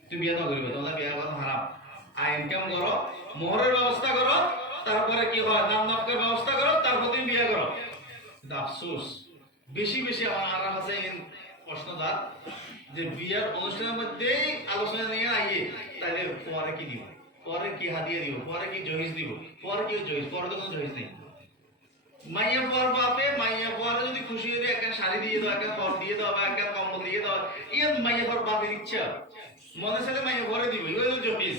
তুমি বিয়ে না করবে, তোমরা বিয়ে করা হারাম। আয় ইনকাম করো, মোহরের ব্যবস্থা করো, তারপরে কি হয় নাম নফকের ব্যবস্থা করো, তারপর তুমি বিয়ে করো। কিন্তু আফসোস বেশি বেশি আমার কাছে প্রশ্নদার যে বিয়ের অনুষ্ঠানের মধ্যেই আলোচনা নিয়ে আইয়ে, তাহলে পরে কি দিব, পরে কি হাদিয়া দিব, পরে কি জহিজ দিব, পরে কি জহিজ, পরে তো কোনো জহিজ নেই। মাইয়া পর বাপে মাইয়া পরে যদি খুশি হয়ে একটা শাড়ি দিয়ে দাও, একটা পর দিয়ে দাও, বা একটা কম্বল দিয়ে দাও, ইয়ে মাইয়া পর বাপের ইচ্ছা মনে সাথে মাইয়া পরে দিব, ওই জহিজ।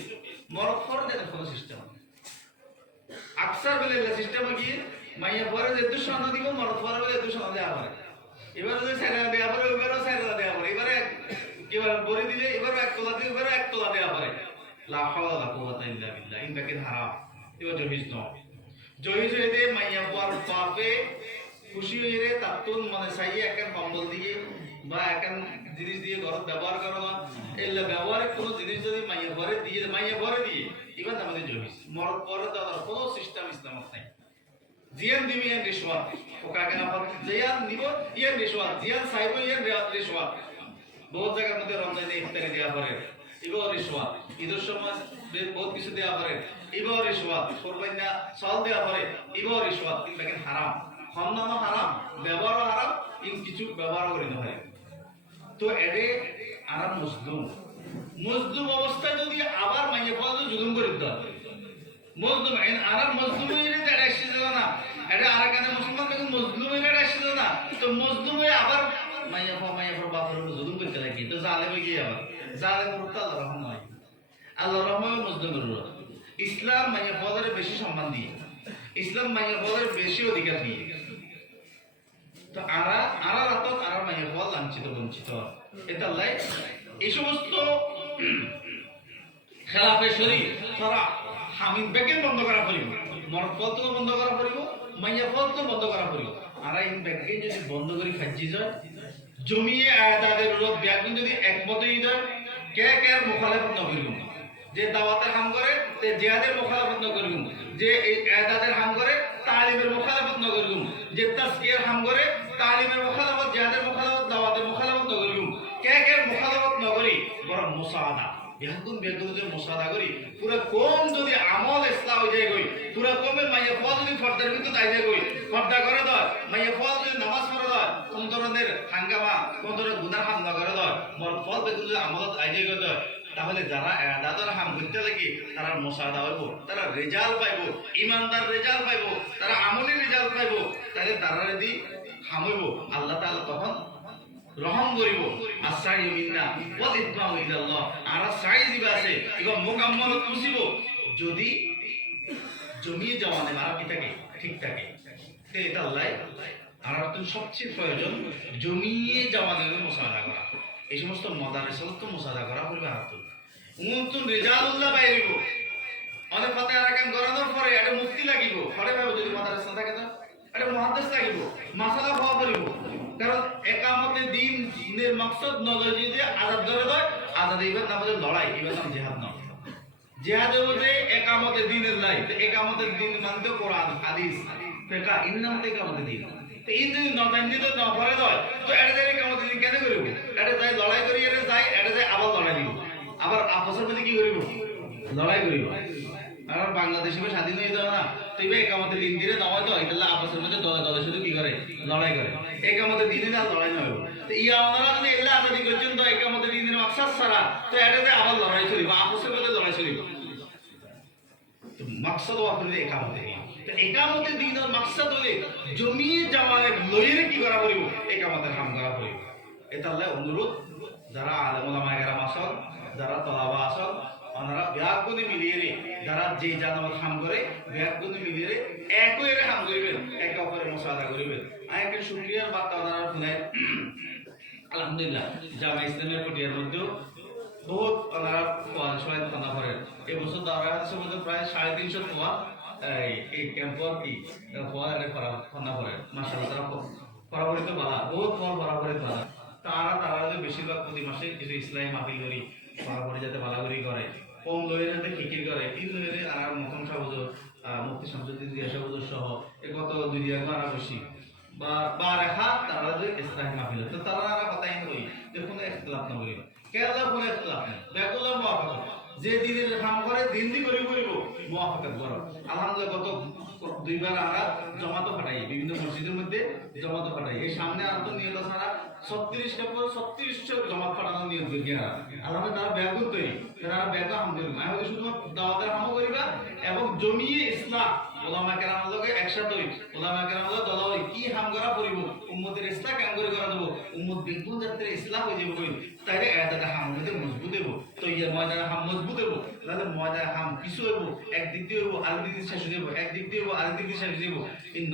মরদ পরে দেয় কোনো সিস্টেম আকসার বেলে সিস্টেম কি মাইয়া পরে যে দুঃসন্ন দিব, মরদ পরে বলে দুঃসন্ন দেওয়া হয়। এবারে যদি স্যারেরা দেওয়া পরে, এবারও স্যারেরা দেওয়া পরে, এবারে এবার বলে দিলে এবারও 1 তোলা দিয়ে, এবারও 1 তোলা দেওয়া পরে। লা হাওলা ওয়ালা কুওয়াতা ইল্লা বিল্লাহ, ইনটাকে হারাম। এবার জহিজ নয়, জহিজ হয়ে দে মাইয়া পর বাপে খুশি হয়ে রে তাতুন মানে চাইয়ে একটা কম্বল দিয়ে বা একটা জিনিস দিয়ে ঘর ব্যবহার করো না, এগুলো ব্যবহারের কোনো জিনিস যদি মাইয়া পরে দিয়ে এবার আমাদের জহিজ। মরদ পরে দেওয়ার কোনো সিস্টেম ইসলামত নাই। জিয়ান দিবি ইয়ান রিশওয়াত, ওকাকে না পাবে জিয়ান নিব ইয়ান রিশওয়াত, জিয়ান সাইব ইয়ান রিশওয়াত। বহুত জায়গার মধ্যে রমজানে ইফতারি দেওয়া পড়ে, এবার রিশওয়াত। ঈদের সময় বহুত কিছু দেওয়া পড়ে, এবার রিশওয়াত। কোরবানি চাল দেওয়া পড়ে, এবার রিশওয়াত। কিন্তু হারাম, খন্ডনও হারাম, ব্যবহারও হারাম, ইন কিছু ব্যবহারও করে হয়। তো এরে আরাম মুসলুম, মজলুম অবস্থায় যদি আবার মাইয়া পদ জুলুম করে দিতে হবে। মজলুম আরাম মজলুমের এটা আসছে না, এটা আর কানে মুসলমান দেখুন মজলুমের এটা আসছে না, তো মজলুমে আবার মাইয়া পর বাপের উপর জুলুম করতে লাগে, তো জালেমে গিয়ে আবার জালেমের উপর আল্লাহ রহম নয়, আল্লাহ রহম মজলুমের উপর। ইসলাম মাইয়া পদের বেশি সম্মান দিয়ে, ইসলাম মাইয়া পদের বেশি অধিকার দিয়ে। তো আরা রাতত আর মাইয়া পদ লাঞ্ছিত বঞ্চিত, এটা লাই এই সমস্ত খেলাফে শরীর তারা হামিদ ব্যাগের বন্ধ করা পড়িব, মরদ ফল তো বন্ধ করা পড়িব, মাইয়া ফল তো বন্ধ করা পড়িব। আর এই ব্যাগকে যদি বন্ধ করে খাচ্ছি যায়, জমিয়ে আয়াতের রোধ ব্যাগ যদি একমতই দেয়, কে কে মুখালেফত নকরিব, যে দাওয়াতের হাম করে তে জিহাদের মুখালাফত ন করুম, যে এই এদাদের হাম করে তালিমের মুখালাফত ন করুম, যে তাসকিয়ার হাম করে তালিমের মুখালাফত, জিহাদের মুখালাফত, দাওয়াতের মুখালাফত ন করুম। কে মুখালাফত ন করি বরং মুসাআদা বেগুন যে মুসাআদা করি পুরো কম যদি আমল ইসলাম হয়ে যায় গই, পুরো কমের মাইয়া ফল যদি ফর্দার ভিতর আই যায় গই, ফর্দা করে দেয় মাইয়া ফল যদি নামাজ পড়ে দেয়, কোন ধরনের হাঙ্গামা কোন ধরনের গুনাহ হাম না করে দেয়, মোর ফল বেগুন যদি আমলত আই যায় গই, তাহলে যারা দাদর হাম করতে লাগি তারা মুসাআদা হইব, তারা রেজাল্ট পাইব, ইমানদার রেজাল্ট পাইব, তারা আমলের রেজাল্ট পাইব, তাহলে তারা যদি হামইব আল্লাহ তাআলা তখন রহম করিব। আসাই মিন্না ওয়াল ইতমাউ ইলাল্লাহ, আর সাই দিবা আছে এবং মুকাম্মাল তুসিব যদি জমিয়ে জমানে মারা কি থাকে ঠিক থাকে। তো এটা আল্লাহ আর তো সবচেয়ে প্রয়োজন জমিয়ে জমানের মুসাআদা করা। এই সমস্ত মাদ্রাসা তো মুসাআদা করা পড়বে। আর তো উন্নতুন রেজাল্টুল্লাহ বাইরিব, অনেক ফাতে আরাকান করানোর পরে এটা মুক্তি লাগিব, পরে ভাবে যদি মাদ্রাসা থাকে তো এটা মুহাদ্দিস লাগিব, মাসালা হওয়া পড়িব। কারণ একামতে দিনের মাকসাদ নলেজ যদি আজাদ ধরে দেয়, আজাদ এবার নাম হচ্ছে লড়াই, এবার নাম জিহাদ নয়। জিহাদের মধ্যে একামতে দিনের লাই, তো একামতে দিন মানতে কোরআন হাদিস ফিকহ এর নাম থেকে একামতে দিন। তো এই যদি নবান্দিত না পড়ে দেয় তো এটা যায় একামতে দিন কেন করিব? এটা যায় লড়াই করি, এটা যায় এটা যায় আবার লড়াই দিব, আবার আপসের মধ্যে কি করিব? লড়াই করিব। আর বাংলাদেশে স্বাধীন হয়ে যাবে না, তো এবার একামতে দিন দিলে নয় তো এটা আপসের মধ্যে দলে দলে শুধু কি করে? লড়াই করে। একামতে দিনে আর লড়াই নয়। তো ইয়া ওনারা যদি এল্লা আজাদি পর্যন্ত একামতে দিনের মাকসাদ ছাড়া, তো এটাতে আবার লড়াই চলিব, আপসের মধ্যে লড়াই চলিব। তো মাকসাদ ওয়াফির একামতে দিন। তো একামতে দিনের মাকসাদ হলে জমিয়ে জামানের লইরে কি করা পড়িব? একামতের হাম করা পড়িব। এটা আল্লাহ অনুরোধ যারা আলেম ওলামা কেরাম আসল, যারা তলাবা আসল, ওনারা ব্যাগুনি মিলিয়ে রে, যারা যে জানামত হাম করে ব্যাগুনি মিলিয়ে রে একই রে হাম করিবেন, একে অপরের মুসাআদা করিবেন। আর একটা শুকরিয়ার বার্তা ওনারা শুনায় আলহামদুলিল্লাহ জামা ইসলামের পটিয়ার মধ্যেও বহুত ওনারা সবাই খানা করেন। এবছর দাওরা হাদিসের মধ্যে প্রায় 350 পোয়া এই ক্যাম্পর কি পোয়া খানা করেন। মাশাআল্লাহ তারা বরাবরই তো বালা, বহুত ফল বরাবরই বালা। তারা যে বেশিরভাগ প্রতি মাসে কিছু ইসলামী মাহফিল করি, বরাবরই যাতে বালাগুড়ি করে, কম লয়ে যাতে ফিকির করে, তিন লয়ে আর মতন সাহুজুর মুফতি শামসুদ্দিন জিয়া সাহুজুর সহ গত 2 দিন আগে আর বেশি বা রেখা তারা যে ইসলামী মাহফিল, তো তারা কথাই কই যে কোনো ইখতিলাফ না করিবা, কেলা কোনো ইখতিলাফ না, বেকুলা মুওয়াফাকাত, যে দিনের কাম করে দিন দি করিব মুওয়াফাকাত করো। আলহামদুলিল্লাহ গত 2 বার আমরা জমাতো ফাটাই, বিভিন্ন মসজিদের মধ্যে জমাতো ফাটাই। এই সামনে আর তো নিয়ত ছাড়া 36 জমাত ফাটানোর নিয়ত করি। আলহামদুলিল্লাহ তারা ব্যাগুন তৈরি, তারা ব্যাগা হাম করিব, আমি শুধু দাওয়াতের হাম করিবা এবং জমিয়ে ইসলাম ওলামা কেরামের লগে একসাথে হই, ওলামা কেরামের লগে দল হই, কি হাম করা পড়িব উম্মতের ইসলাম কাম করে করা দেব, উম্মত বেগুন যাতে ইসলাম হয়ে যাব কই, তাইলে এদাটা হাম মধ্যে মজবুত হইব। তো ইয়া ময়দানে হাম মজবুত হইব, তাহলে ময়দানে হাম কিছু হইব, একদিক দিয়ে হইব আরেক দিক শেষ হয়ে যাব, একদিক দিয়ে হইব আরেক দিক দিয়ে শেষ হয়ে যাব, ইন্ন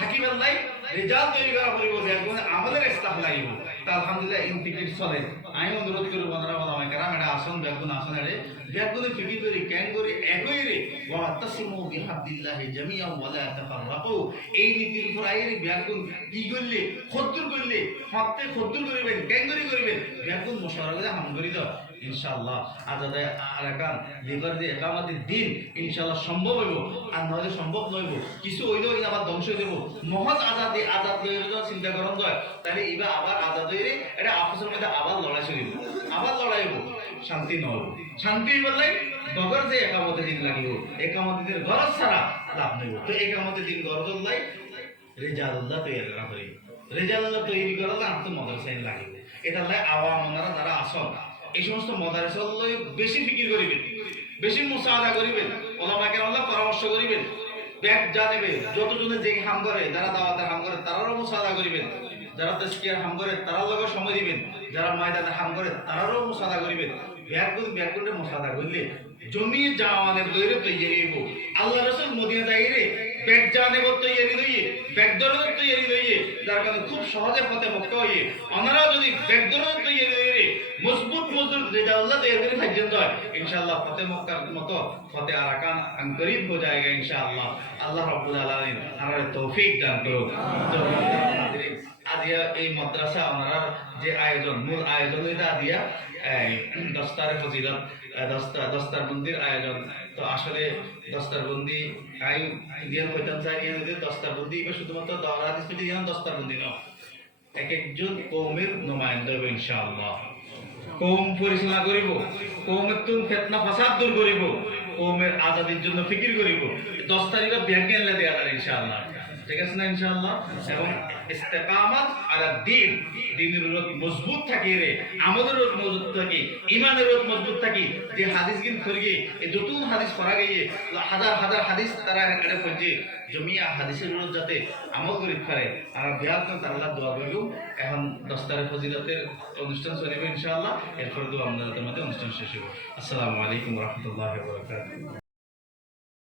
থাকিবার লাই রেজাল্ট তৈরি করা পড়িব, বেগুন আমাদের ইসলাম লাগিব। তা আলহামদুলিল্লাহ ইনটিগ্রেট চলে। আমি অনুরোধ করব ওনারা ওলামা কেরাম এটা আসন বেগুন আসন এর বেগুনে ফিকির করি ক্যান করি একই রে ওয়া তাসিমু বিহাবলিল্লাহি জামিআন ওয়া লা তাফাররাকু। এই নীতির উপর আইরে বেগুন কি করলে খদ্দুর করলে হতে খদ্দুর করিবেন, ক্যান করিবেন, বেগুন মুশারাকা হাম করি দাও ইনশাআল্লাহ। আজাদে আরাকান লিবার যে একামতের দিন ইনশাআল্লাহ সম্ভব হইব, আর নইলে সম্ভব নইব। কিছু হইলেও আবার ধ্বংস হয়ে যাব। মহৎ আজাদ লইলে চিন্তা করন কয় তাহলে এবা আবার আজাদ হইরে এটা আপসের মধ্যে আবার লড়াই চলিব, আবার লড়াই হইব, শান্তি নহব। শান্তি বললে বগর যে একামতের দিন লাগিব, একামতের দিন গরজ ছাড়া লাভ নইব। তো একামতের দিন গরজ লাই রেজাল্লাহ তৈরি করা পড়িব, রেজাল্লাহ তৈরি করা তো মাদ্রাসায় লাগিব। এটা লাই আওয়াম ওনারা যারা আসল এই সমস্ত মাদ্রাসা বেশি ফিকির করিবেন, বেশি মুসাআদা করিবেন, ওলামা কেরামরা পরামর্শ করিবেন, ব্যাগ জানেবে যতজনে যে হাম করে, যারা দাওয়াতের হাম করে তারারও মুসাআদা করিবেন, যারা তাজকিয়ার হাম করে তারার লগে সময় দিবেন, যারা ময়দানে হাম করে তারারও মুসাআদা করিবেন। ব্যাগগুলো মুসাআদা করলে জমি জাওয়ানের দইরে তৈরি হইব। আল্লাহ রাসূল মদিনা যাইরে ব্যাগ জানে তৈরি লইয়ে, ব্যাগ দরদ তৈরি লইয়ে, যার কারণে খুব সহজে পথে মুক্ত হইয়ে ওনারা যদি ব্যাগ দরদ তৈরি লইয়ে মজবুত যেটা আল্লাহ তৈরি করে থাকছেন তো ইনশাআল্লাহ পথে মক্কার মতো পথে আরাকান করিব হয়ে যায়গা ইনশাআল্লাহ। আল্লাহ রাব্বুল আলামিন আমাদের তৌফিক দান করুন। আদিয়া এই মাদ্রাসা ওনারা যে আয়োজন মূল আয়োজন এটা আদিয়া দস্তারে ফজিলত দস্তারবন্দির আয়োজন। তো আসলে দস্তারবন্দি আই ইন্ডিয়ান হইতাম চাই দস্তারবন্দি এবার শুধুমাত্র দহরা হাদিস দস্তারবন্দি নয়, এক একজন কৌমের নুমাইন্দা হবে ইনশাআল্লাহ। কৌম পরিচালনা করিব, কৌমের তুম ফেতনা ফাসাদ দূর করিব, কৌমের আজাদির জন্য ফিকির করিব। 10 তারিখে ব্যাংকে এনে দেওয়া যায় ইনশাআল্লাহ, ঠিক আছে না ইনশাআল্লাহ। এবং ইস্তেকামাত আলা দ্বীন, দ্বীনের উপর মজবুত থাকি রে, আমাদের উপর মজবুত থাকি, ইমানের উপর মজবুত থাকি। যে হাদিস গিন করিয়ে এই নতুন হাদিস পড়া গিয়ে হাজার হাজার হাদিস তারা এটা করছে জমিয়া হাদিসের উপর যাতে আমল করি পারে আর বিয়াত তাআলা দোয়া করব। এখন দস্তারে ফজিলতের অনুষ্ঠান চলিবে ইনশাআল্লাহ, এরপর দোয়া আমাদের মধ্যে অনুষ্ঠান শেষ হবে। আসসালামু আলাইকুম ওয়া রাহমাতুল্লাহি ওয়া বারাকাতুহু।